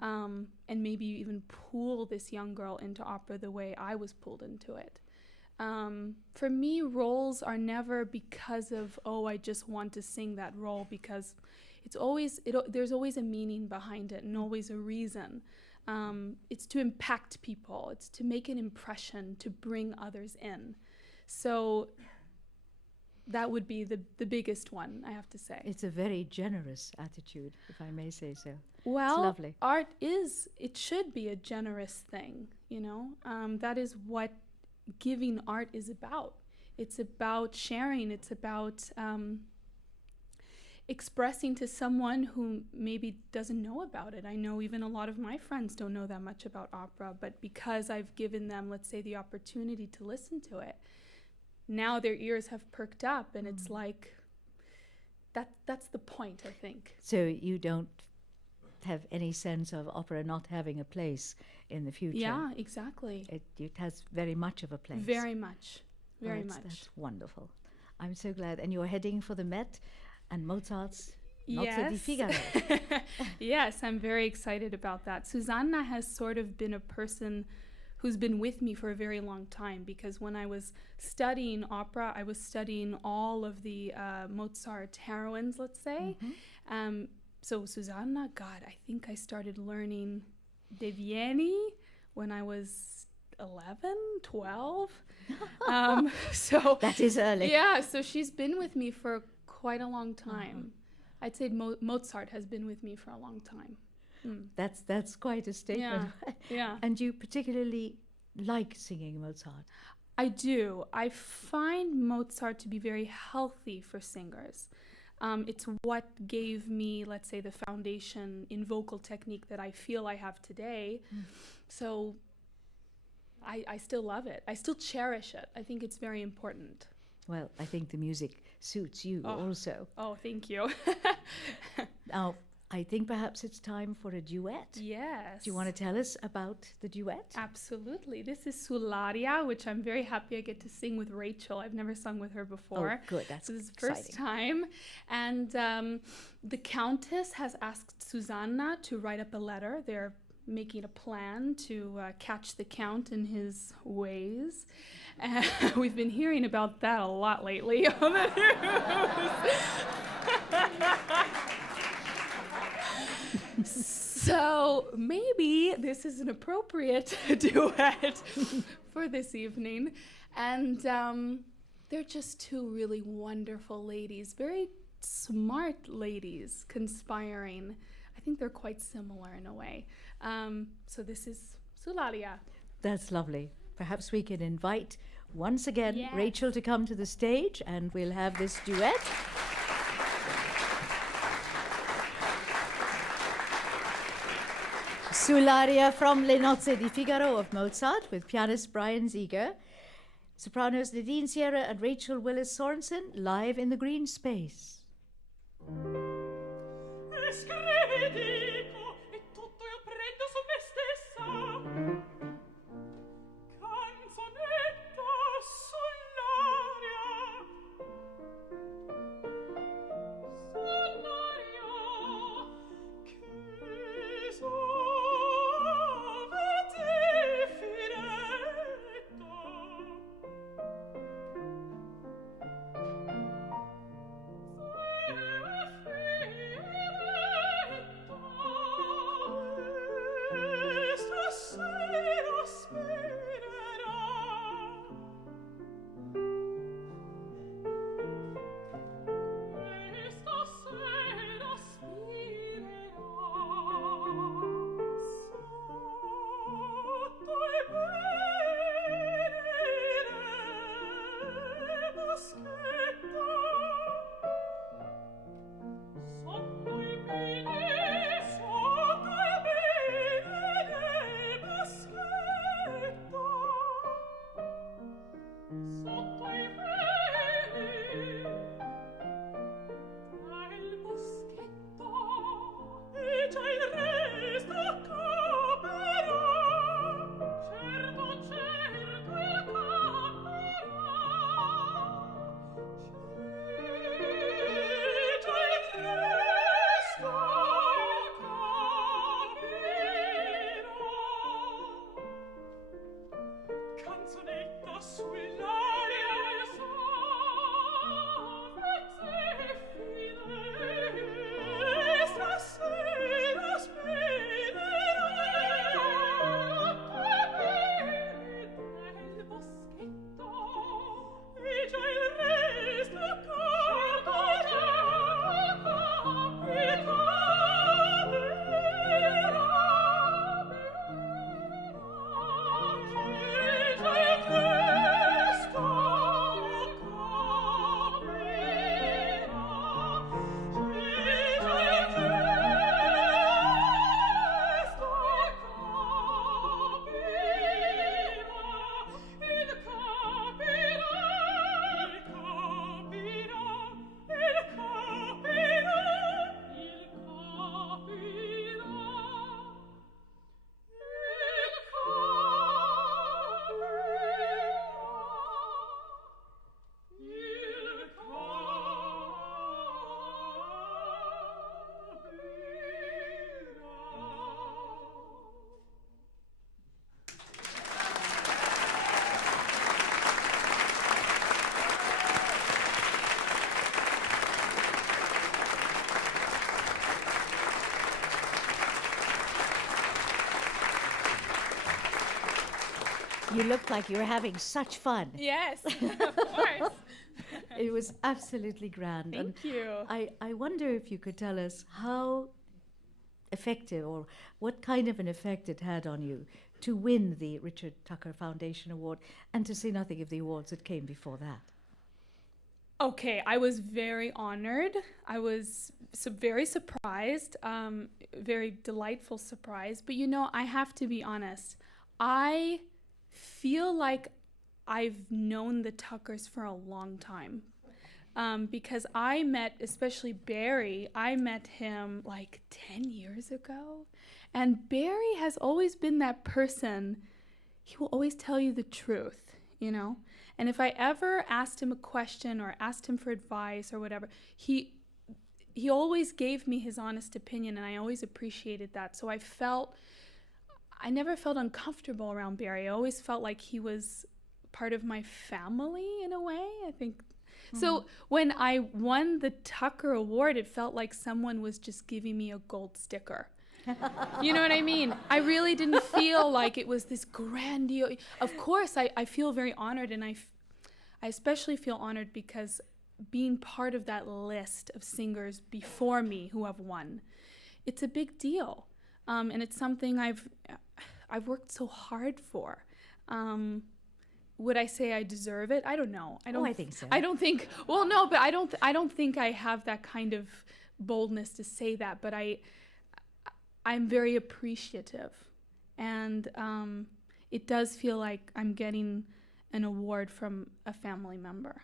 And maybe even pull this young girl into opera the way I was pulled into it. For me, roles are never because of, I just want to sing that role, because there's always a meaning behind it and always a reason. It's to impact people. It's to make an impression, to bring others in. So that would be the biggest one, I have to say. It's a very generous attitude, if I may say so. Well, it's lovely. Art it should be a generous thing, That is what giving art is about. It's about sharing. It's about expressing to someone who maybe doesn't know about it. I know even a lot of my friends don't know that much about opera, but because I've given them, let's say, the opportunity to listen to it, now their ears have perked up, and it's like, that's the point, I think. So you don't have any sense of opera not having a place in the future? Yeah, exactly. It has very much of a place. Very much. Very much. That's wonderful. I'm so glad. And you're heading for the Met and Mozart's Nozze di Figaro. Yes, I'm very excited about that. Susanna has sort of been a person who's been with me for a very long time, because when I was studying opera, I was studying all of the Mozart heroines, let's say. So Susanna, I think I started learning De Vieni when I was 11, 12. So that is early. Yeah, so she's been with me for quite a long time. I'd say Mozart has been with me for a long time. That's quite a statement. Yeah. And you particularly like singing Mozart? I do. I find Mozart to be very healthy for singers. It's what gave me, let's say, the foundation in vocal technique that I feel I have today. So I still love it. I still cherish it. I think it's very important. Well, I think the music suits you also. Oh, thank you. Now, I think perhaps it's time for a duet. Yes. Do you want to tell us about the duet? Absolutely. This is Sullaria, which I'm very happy I get to sing with Rachel. I've never sung with her before. Oh, good. That's This is the exciting. first time. And the Countess has asked Susanna to write up a letter. They're making a plan to catch the count in his ways. We've been hearing about that a lot lately on the news. So maybe this is an appropriate duet for this evening. And they're just two really wonderful ladies, very smart ladies conspiring. I think they're quite similar in a way. So this is Sularia. That's lovely. Perhaps we can invite once again Yes. Rachel to come to the stage, and we'll have this duet. Sularia from Le Nozze di Figaro of Mozart with pianist Brian Zeger. Sopranos Nadine Sierra and Rachel Willis-Sørensen live in the green space. E scrivi dico, e tutto io prendo su me stessa. Canzonetta sull'aria. Sull'aria che sovete finetta. Stasera spirerà. Stasera spirerà. Sotto i pini baschetta. Sotto i pini, sotto i pini baschetta. Sotto i pini tra il boschetto e già il resto caperà. Certo, certo il caperà. Già il resto capirà. Canzonetta sull'aria sovete finire. Stasera spirerà. Nel boschetto e già il resto capirà. You looked like you were having such fun. Yes, of course. It was absolutely grand. Thank you. I wonder if you could tell us how effective or what kind of an effect it had on you to win the Richard Tucker Foundation Award and to say nothing of the awards that came before that. Okay, I was very honored. I was very surprised, very delightful surprise. But you know, I have to be honest. I feel like I've known the Tuckers for a long time. Because I met, especially Barry, I met him like 10 years ago. And Barry has always been that person, he will always tell you the truth, you know? And if I ever asked him a question or asked him for advice or whatever, he always gave me his honest opinion, and I always appreciated that. So I felt I never felt uncomfortable around Barry. I always felt like he was part of my family in a way, I think. So when I won the Tucker Award, it felt like someone was just giving me a gold sticker. You know what I mean? I really didn't feel like it was this grandiose. Of course, I feel very honored, and I especially feel honored because being part of that list of singers before me who have won, it's a big deal. And it's something I've worked so hard for. Would I say I deserve it? I don't know. I think so. I don't think. Well, no, but I don't think I have that kind of boldness to say that. But I'm very appreciative, and it does feel like I'm getting an award from a family member.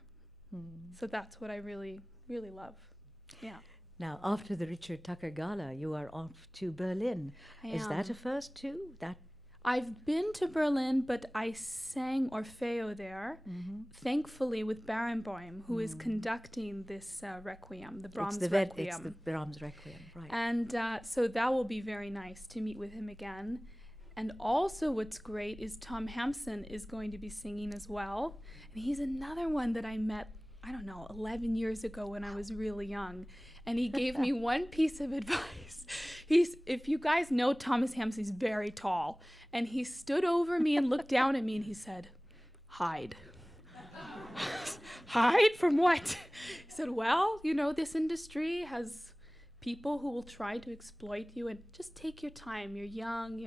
So that's what I really, really love. Yeah. Now, after the Richard Tucker Gala, you are off to Berlin. Is that a first too? I've been to Berlin, but I sang Orfeo there, thankfully with Barenboim, who is conducting this Requiem, the Brahms Requiem. It's the Brahms Requiem, right. And so that will be very nice to meet with him again. And also what's great is Tom Hampson is going to be singing as well. And he's another one that I met, 11 years ago when I was really young. And he gave me one piece of advice. If you guys know Thomas Hampson, he's very tall. And he stood over me and looked down at me and he said, "Hide." Hide from what? He said, well, this industry has people who will try to exploit you, and just take your time. You're young,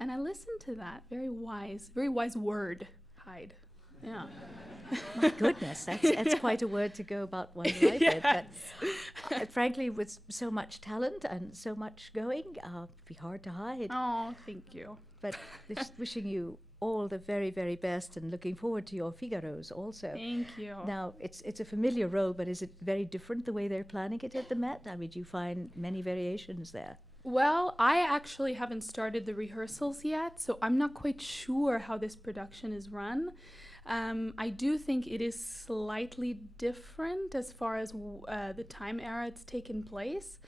And I listened to that. Very wise word. Hide. Yeah. My goodness, that's quite a word to go about one's life with. But frankly, with so much talent and so much going, it'd be hard to hide. Oh, thank you. But just wishing you all the very, very best, and looking forward to your Figaros also. Thank you. Now, it's a familiar role, but is it very different the way they're planning it at the Met? I mean, do you find many variations there? Well, I actually haven't started the rehearsals yet, so I'm not quite sure how this production is run. I do think it is slightly different as far as the time era it's taken place,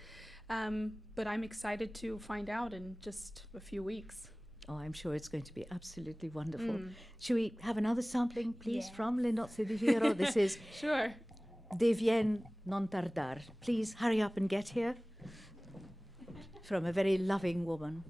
but I'm excited to find out in just a few weeks. Oh, I'm sure it's going to be absolutely wonderful. Should we have another sampling, please, from Le Nozze di Figaro? This is Sure. Devien non tardar. Please hurry up and get here. From a very loving woman.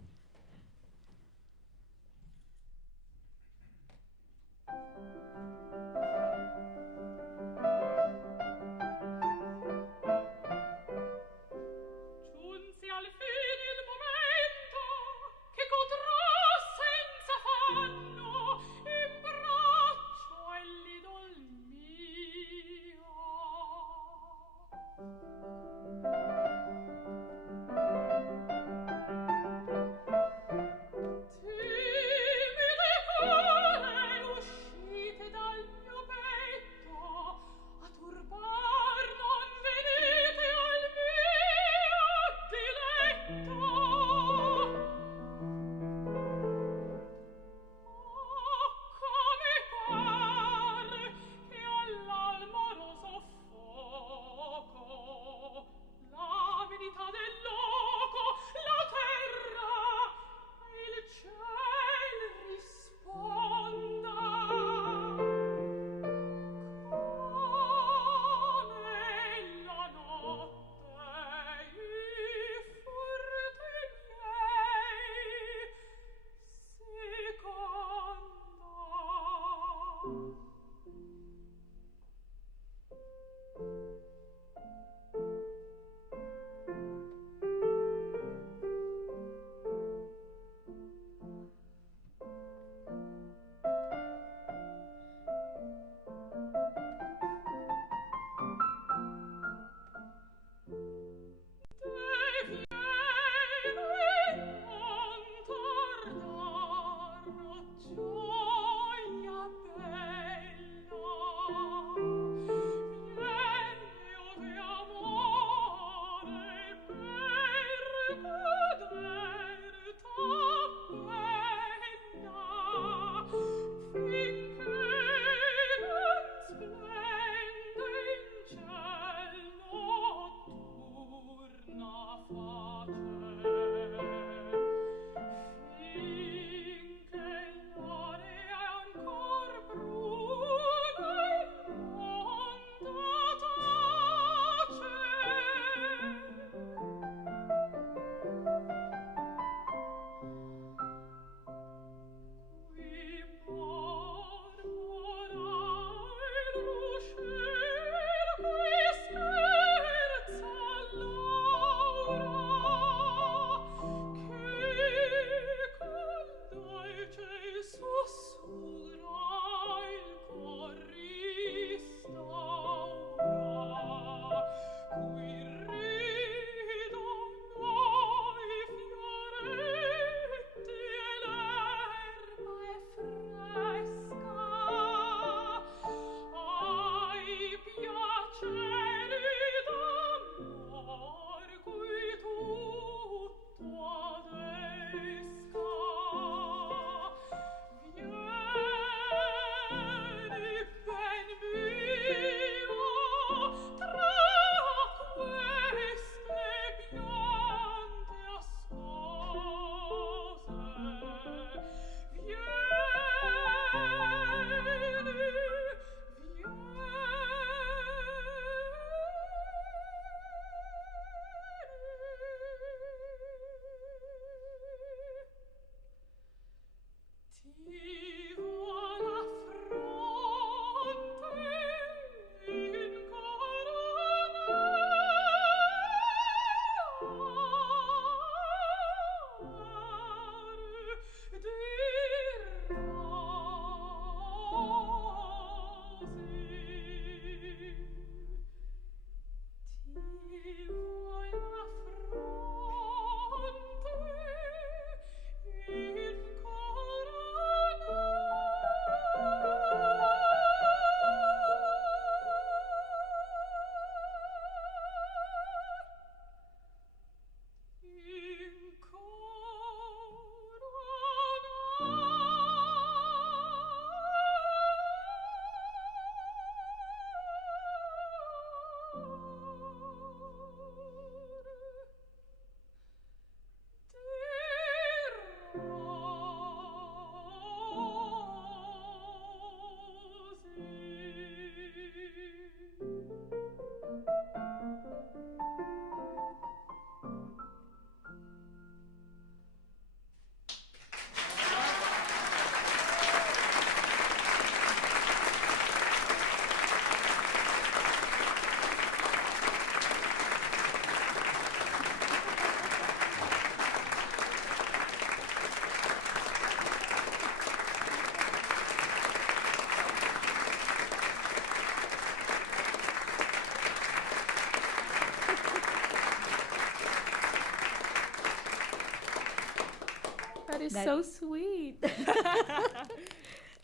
is so sweet.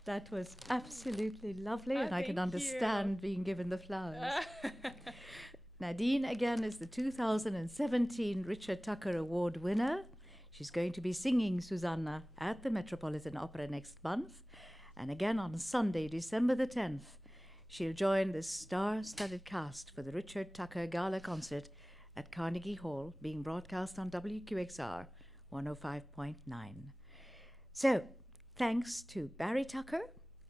That was absolutely lovely, and I can thank understand being given the flowers. Nadine, again, is the 2017 Richard Tucker Award winner. She's going to be singing Susanna at the Metropolitan Opera next month. And again on Sunday, December the 10th, she'll join the star-studded cast for the Richard Tucker Gala concert at Carnegie Hall, being broadcast on WQXR 105.9. So, thanks to Barry Tucker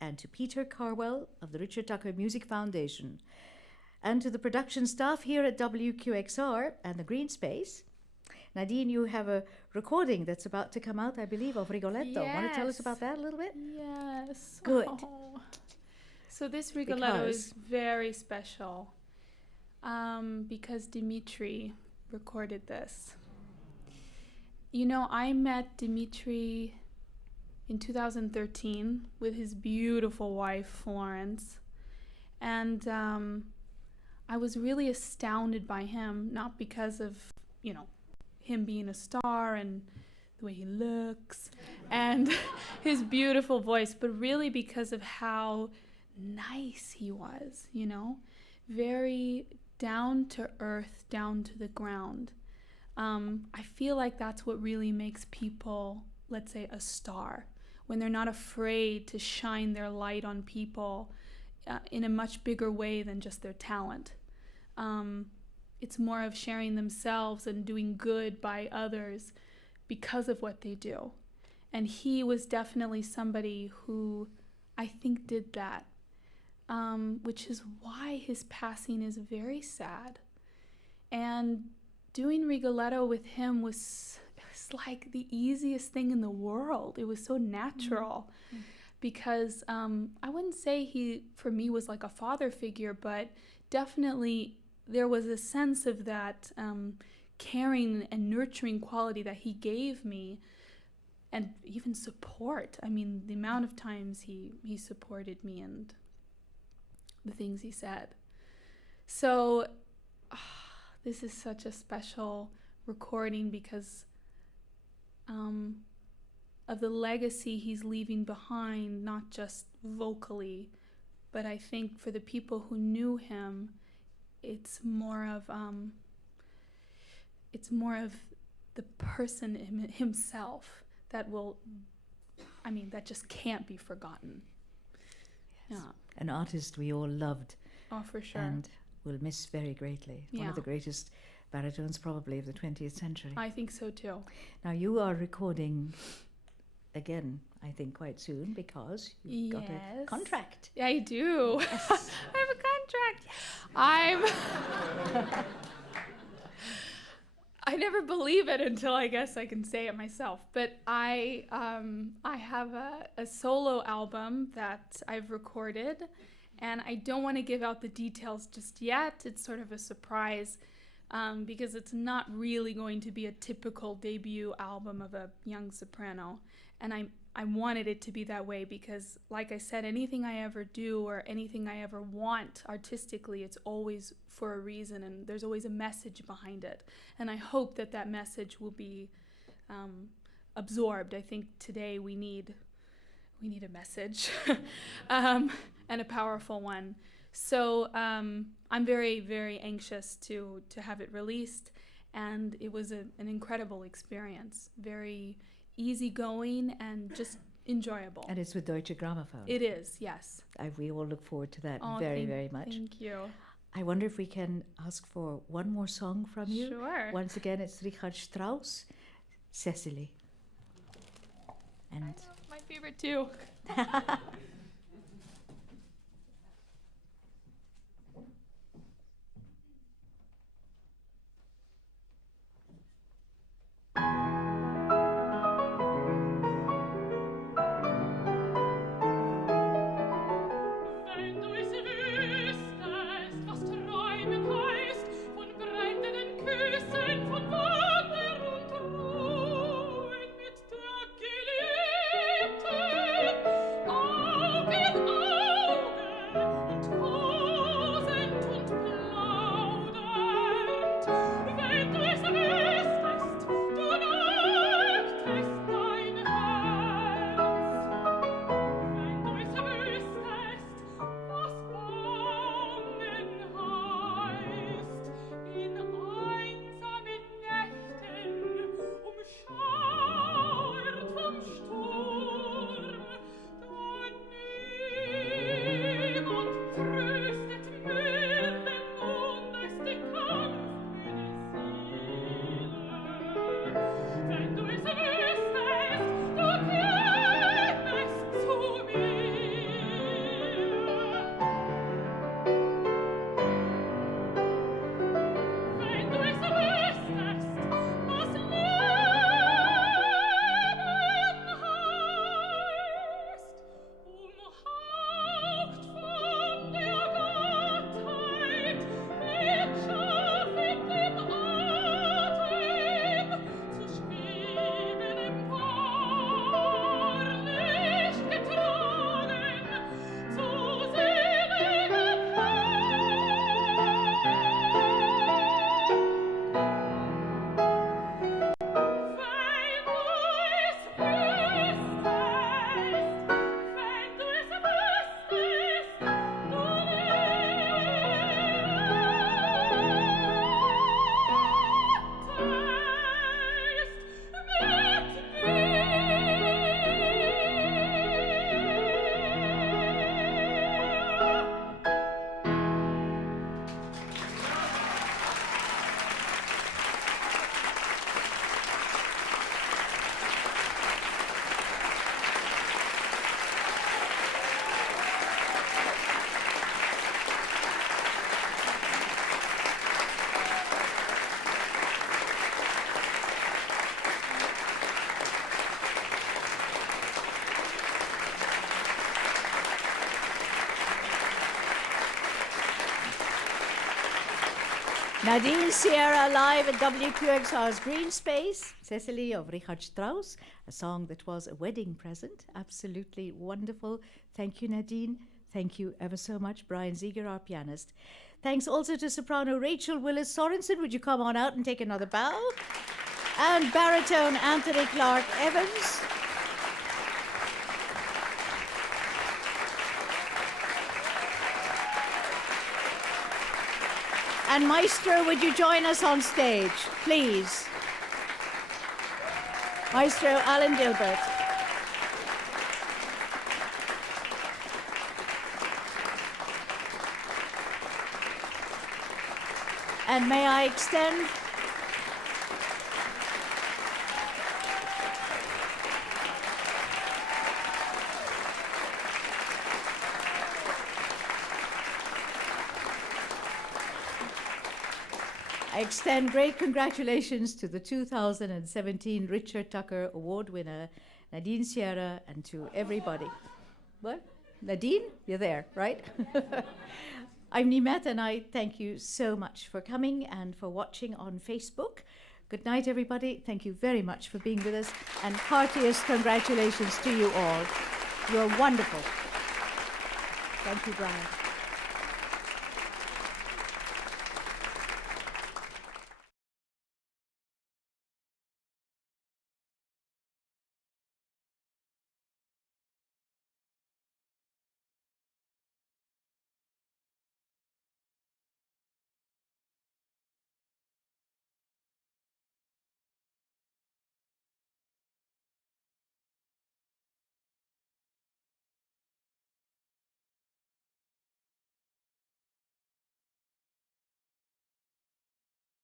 and to Peter Carwell of the Richard Tucker Music Foundation, and to the production staff here at WQXR and the Green Space. Nadine, you have a recording that's about to come out, I believe, of Rigoletto. Want to tell us about that a little bit? Yes. Good. Oh. So this Rigoletto is very special because Dimitri recorded this. You know, I met Dimitri in 2013 with his beautiful wife, Florence. And I was really astounded by him, not because of, you know, him being a star and the way he looks and his beautiful voice, but really because of how nice he was, you know, very down to earth, down to the ground. I feel like that's what really makes people, let's say, a star, when they're not afraid to shine their light on people in a much bigger way than just their talent. It's more of sharing themselves and doing good by others because of what they do. And he was definitely somebody who I think did that, which is why his passing is very sad. And doing Rigoletto with him was like the easiest thing in the world. It was so natural because I wouldn't say he, for me, was like a father figure, but definitely there was a sense of that caring and nurturing quality that he gave me, and even support. I mean, the amount of times he supported me and the things he said. So this is such a special recording because of the legacy he's leaving behind, not just vocally, but I think for the people who knew him, it's more of the person himself that will, I mean, that just can't be forgotten. Yes. Yeah. An artist we all loved. Oh, for sure. And will miss very greatly. One Yeah. of the greatest baritones probably of the 20th century. I think so too. Now you are recording again, I think, quite soon because you've got a Yes. contract. Yeah, I do. Yes. I have a contract. I never believe it until I guess I can say it myself. But I have a solo album that I've recorded, and I don't want to give out the details just yet. It's sort of a surprise because it's not really going to be a typical debut album of a young soprano. And I wanted it to be that way because, like I said, anything I ever do or anything I ever want artistically, it's always for a reason, and there's always a message behind it. And I hope that that message will be absorbed. I think today we need a message and a powerful one. So I'm very, very anxious to have it released, and it was an incredible experience. Very easygoing and just enjoyable. And it's with Deutsche Grammophon. It is, yes. We all look forward to that Thank very much. Thank you. I wonder if we can ask for one more song from you. Sure. Once again, it's Richard Strauss, Cecily. And My favorite too. Wenn du es wüsstest, was träumen heißt, von brennenden Küssen, von Wandern und Ruhen mit der Geliebten, auf Nadine Sierra live at WQXR's Green Space. Cecily of Richard Strauss, a song that was a wedding present. Absolutely wonderful. Thank you, Nadine. Thank you ever so much, Brian Zeger, our pianist. Thanks also to soprano Rachel Willis-Sørensen. Would you come on out and take another bow? And baritone Anthony Clark Evans. And Maestro, would you join us on stage, please? Maestro Alan Gilbert. And may I extend great congratulations to the 2017 Richard Tucker Award winner, Nadine Sierra, and to everybody. What? Nadine? You're there, right? I'm Nimet, and I thank you so much for coming and for watching on Facebook. Good night, everybody. Thank you very much for being with us, and heartiest congratulations to you all. You're wonderful. Thank you, Brian.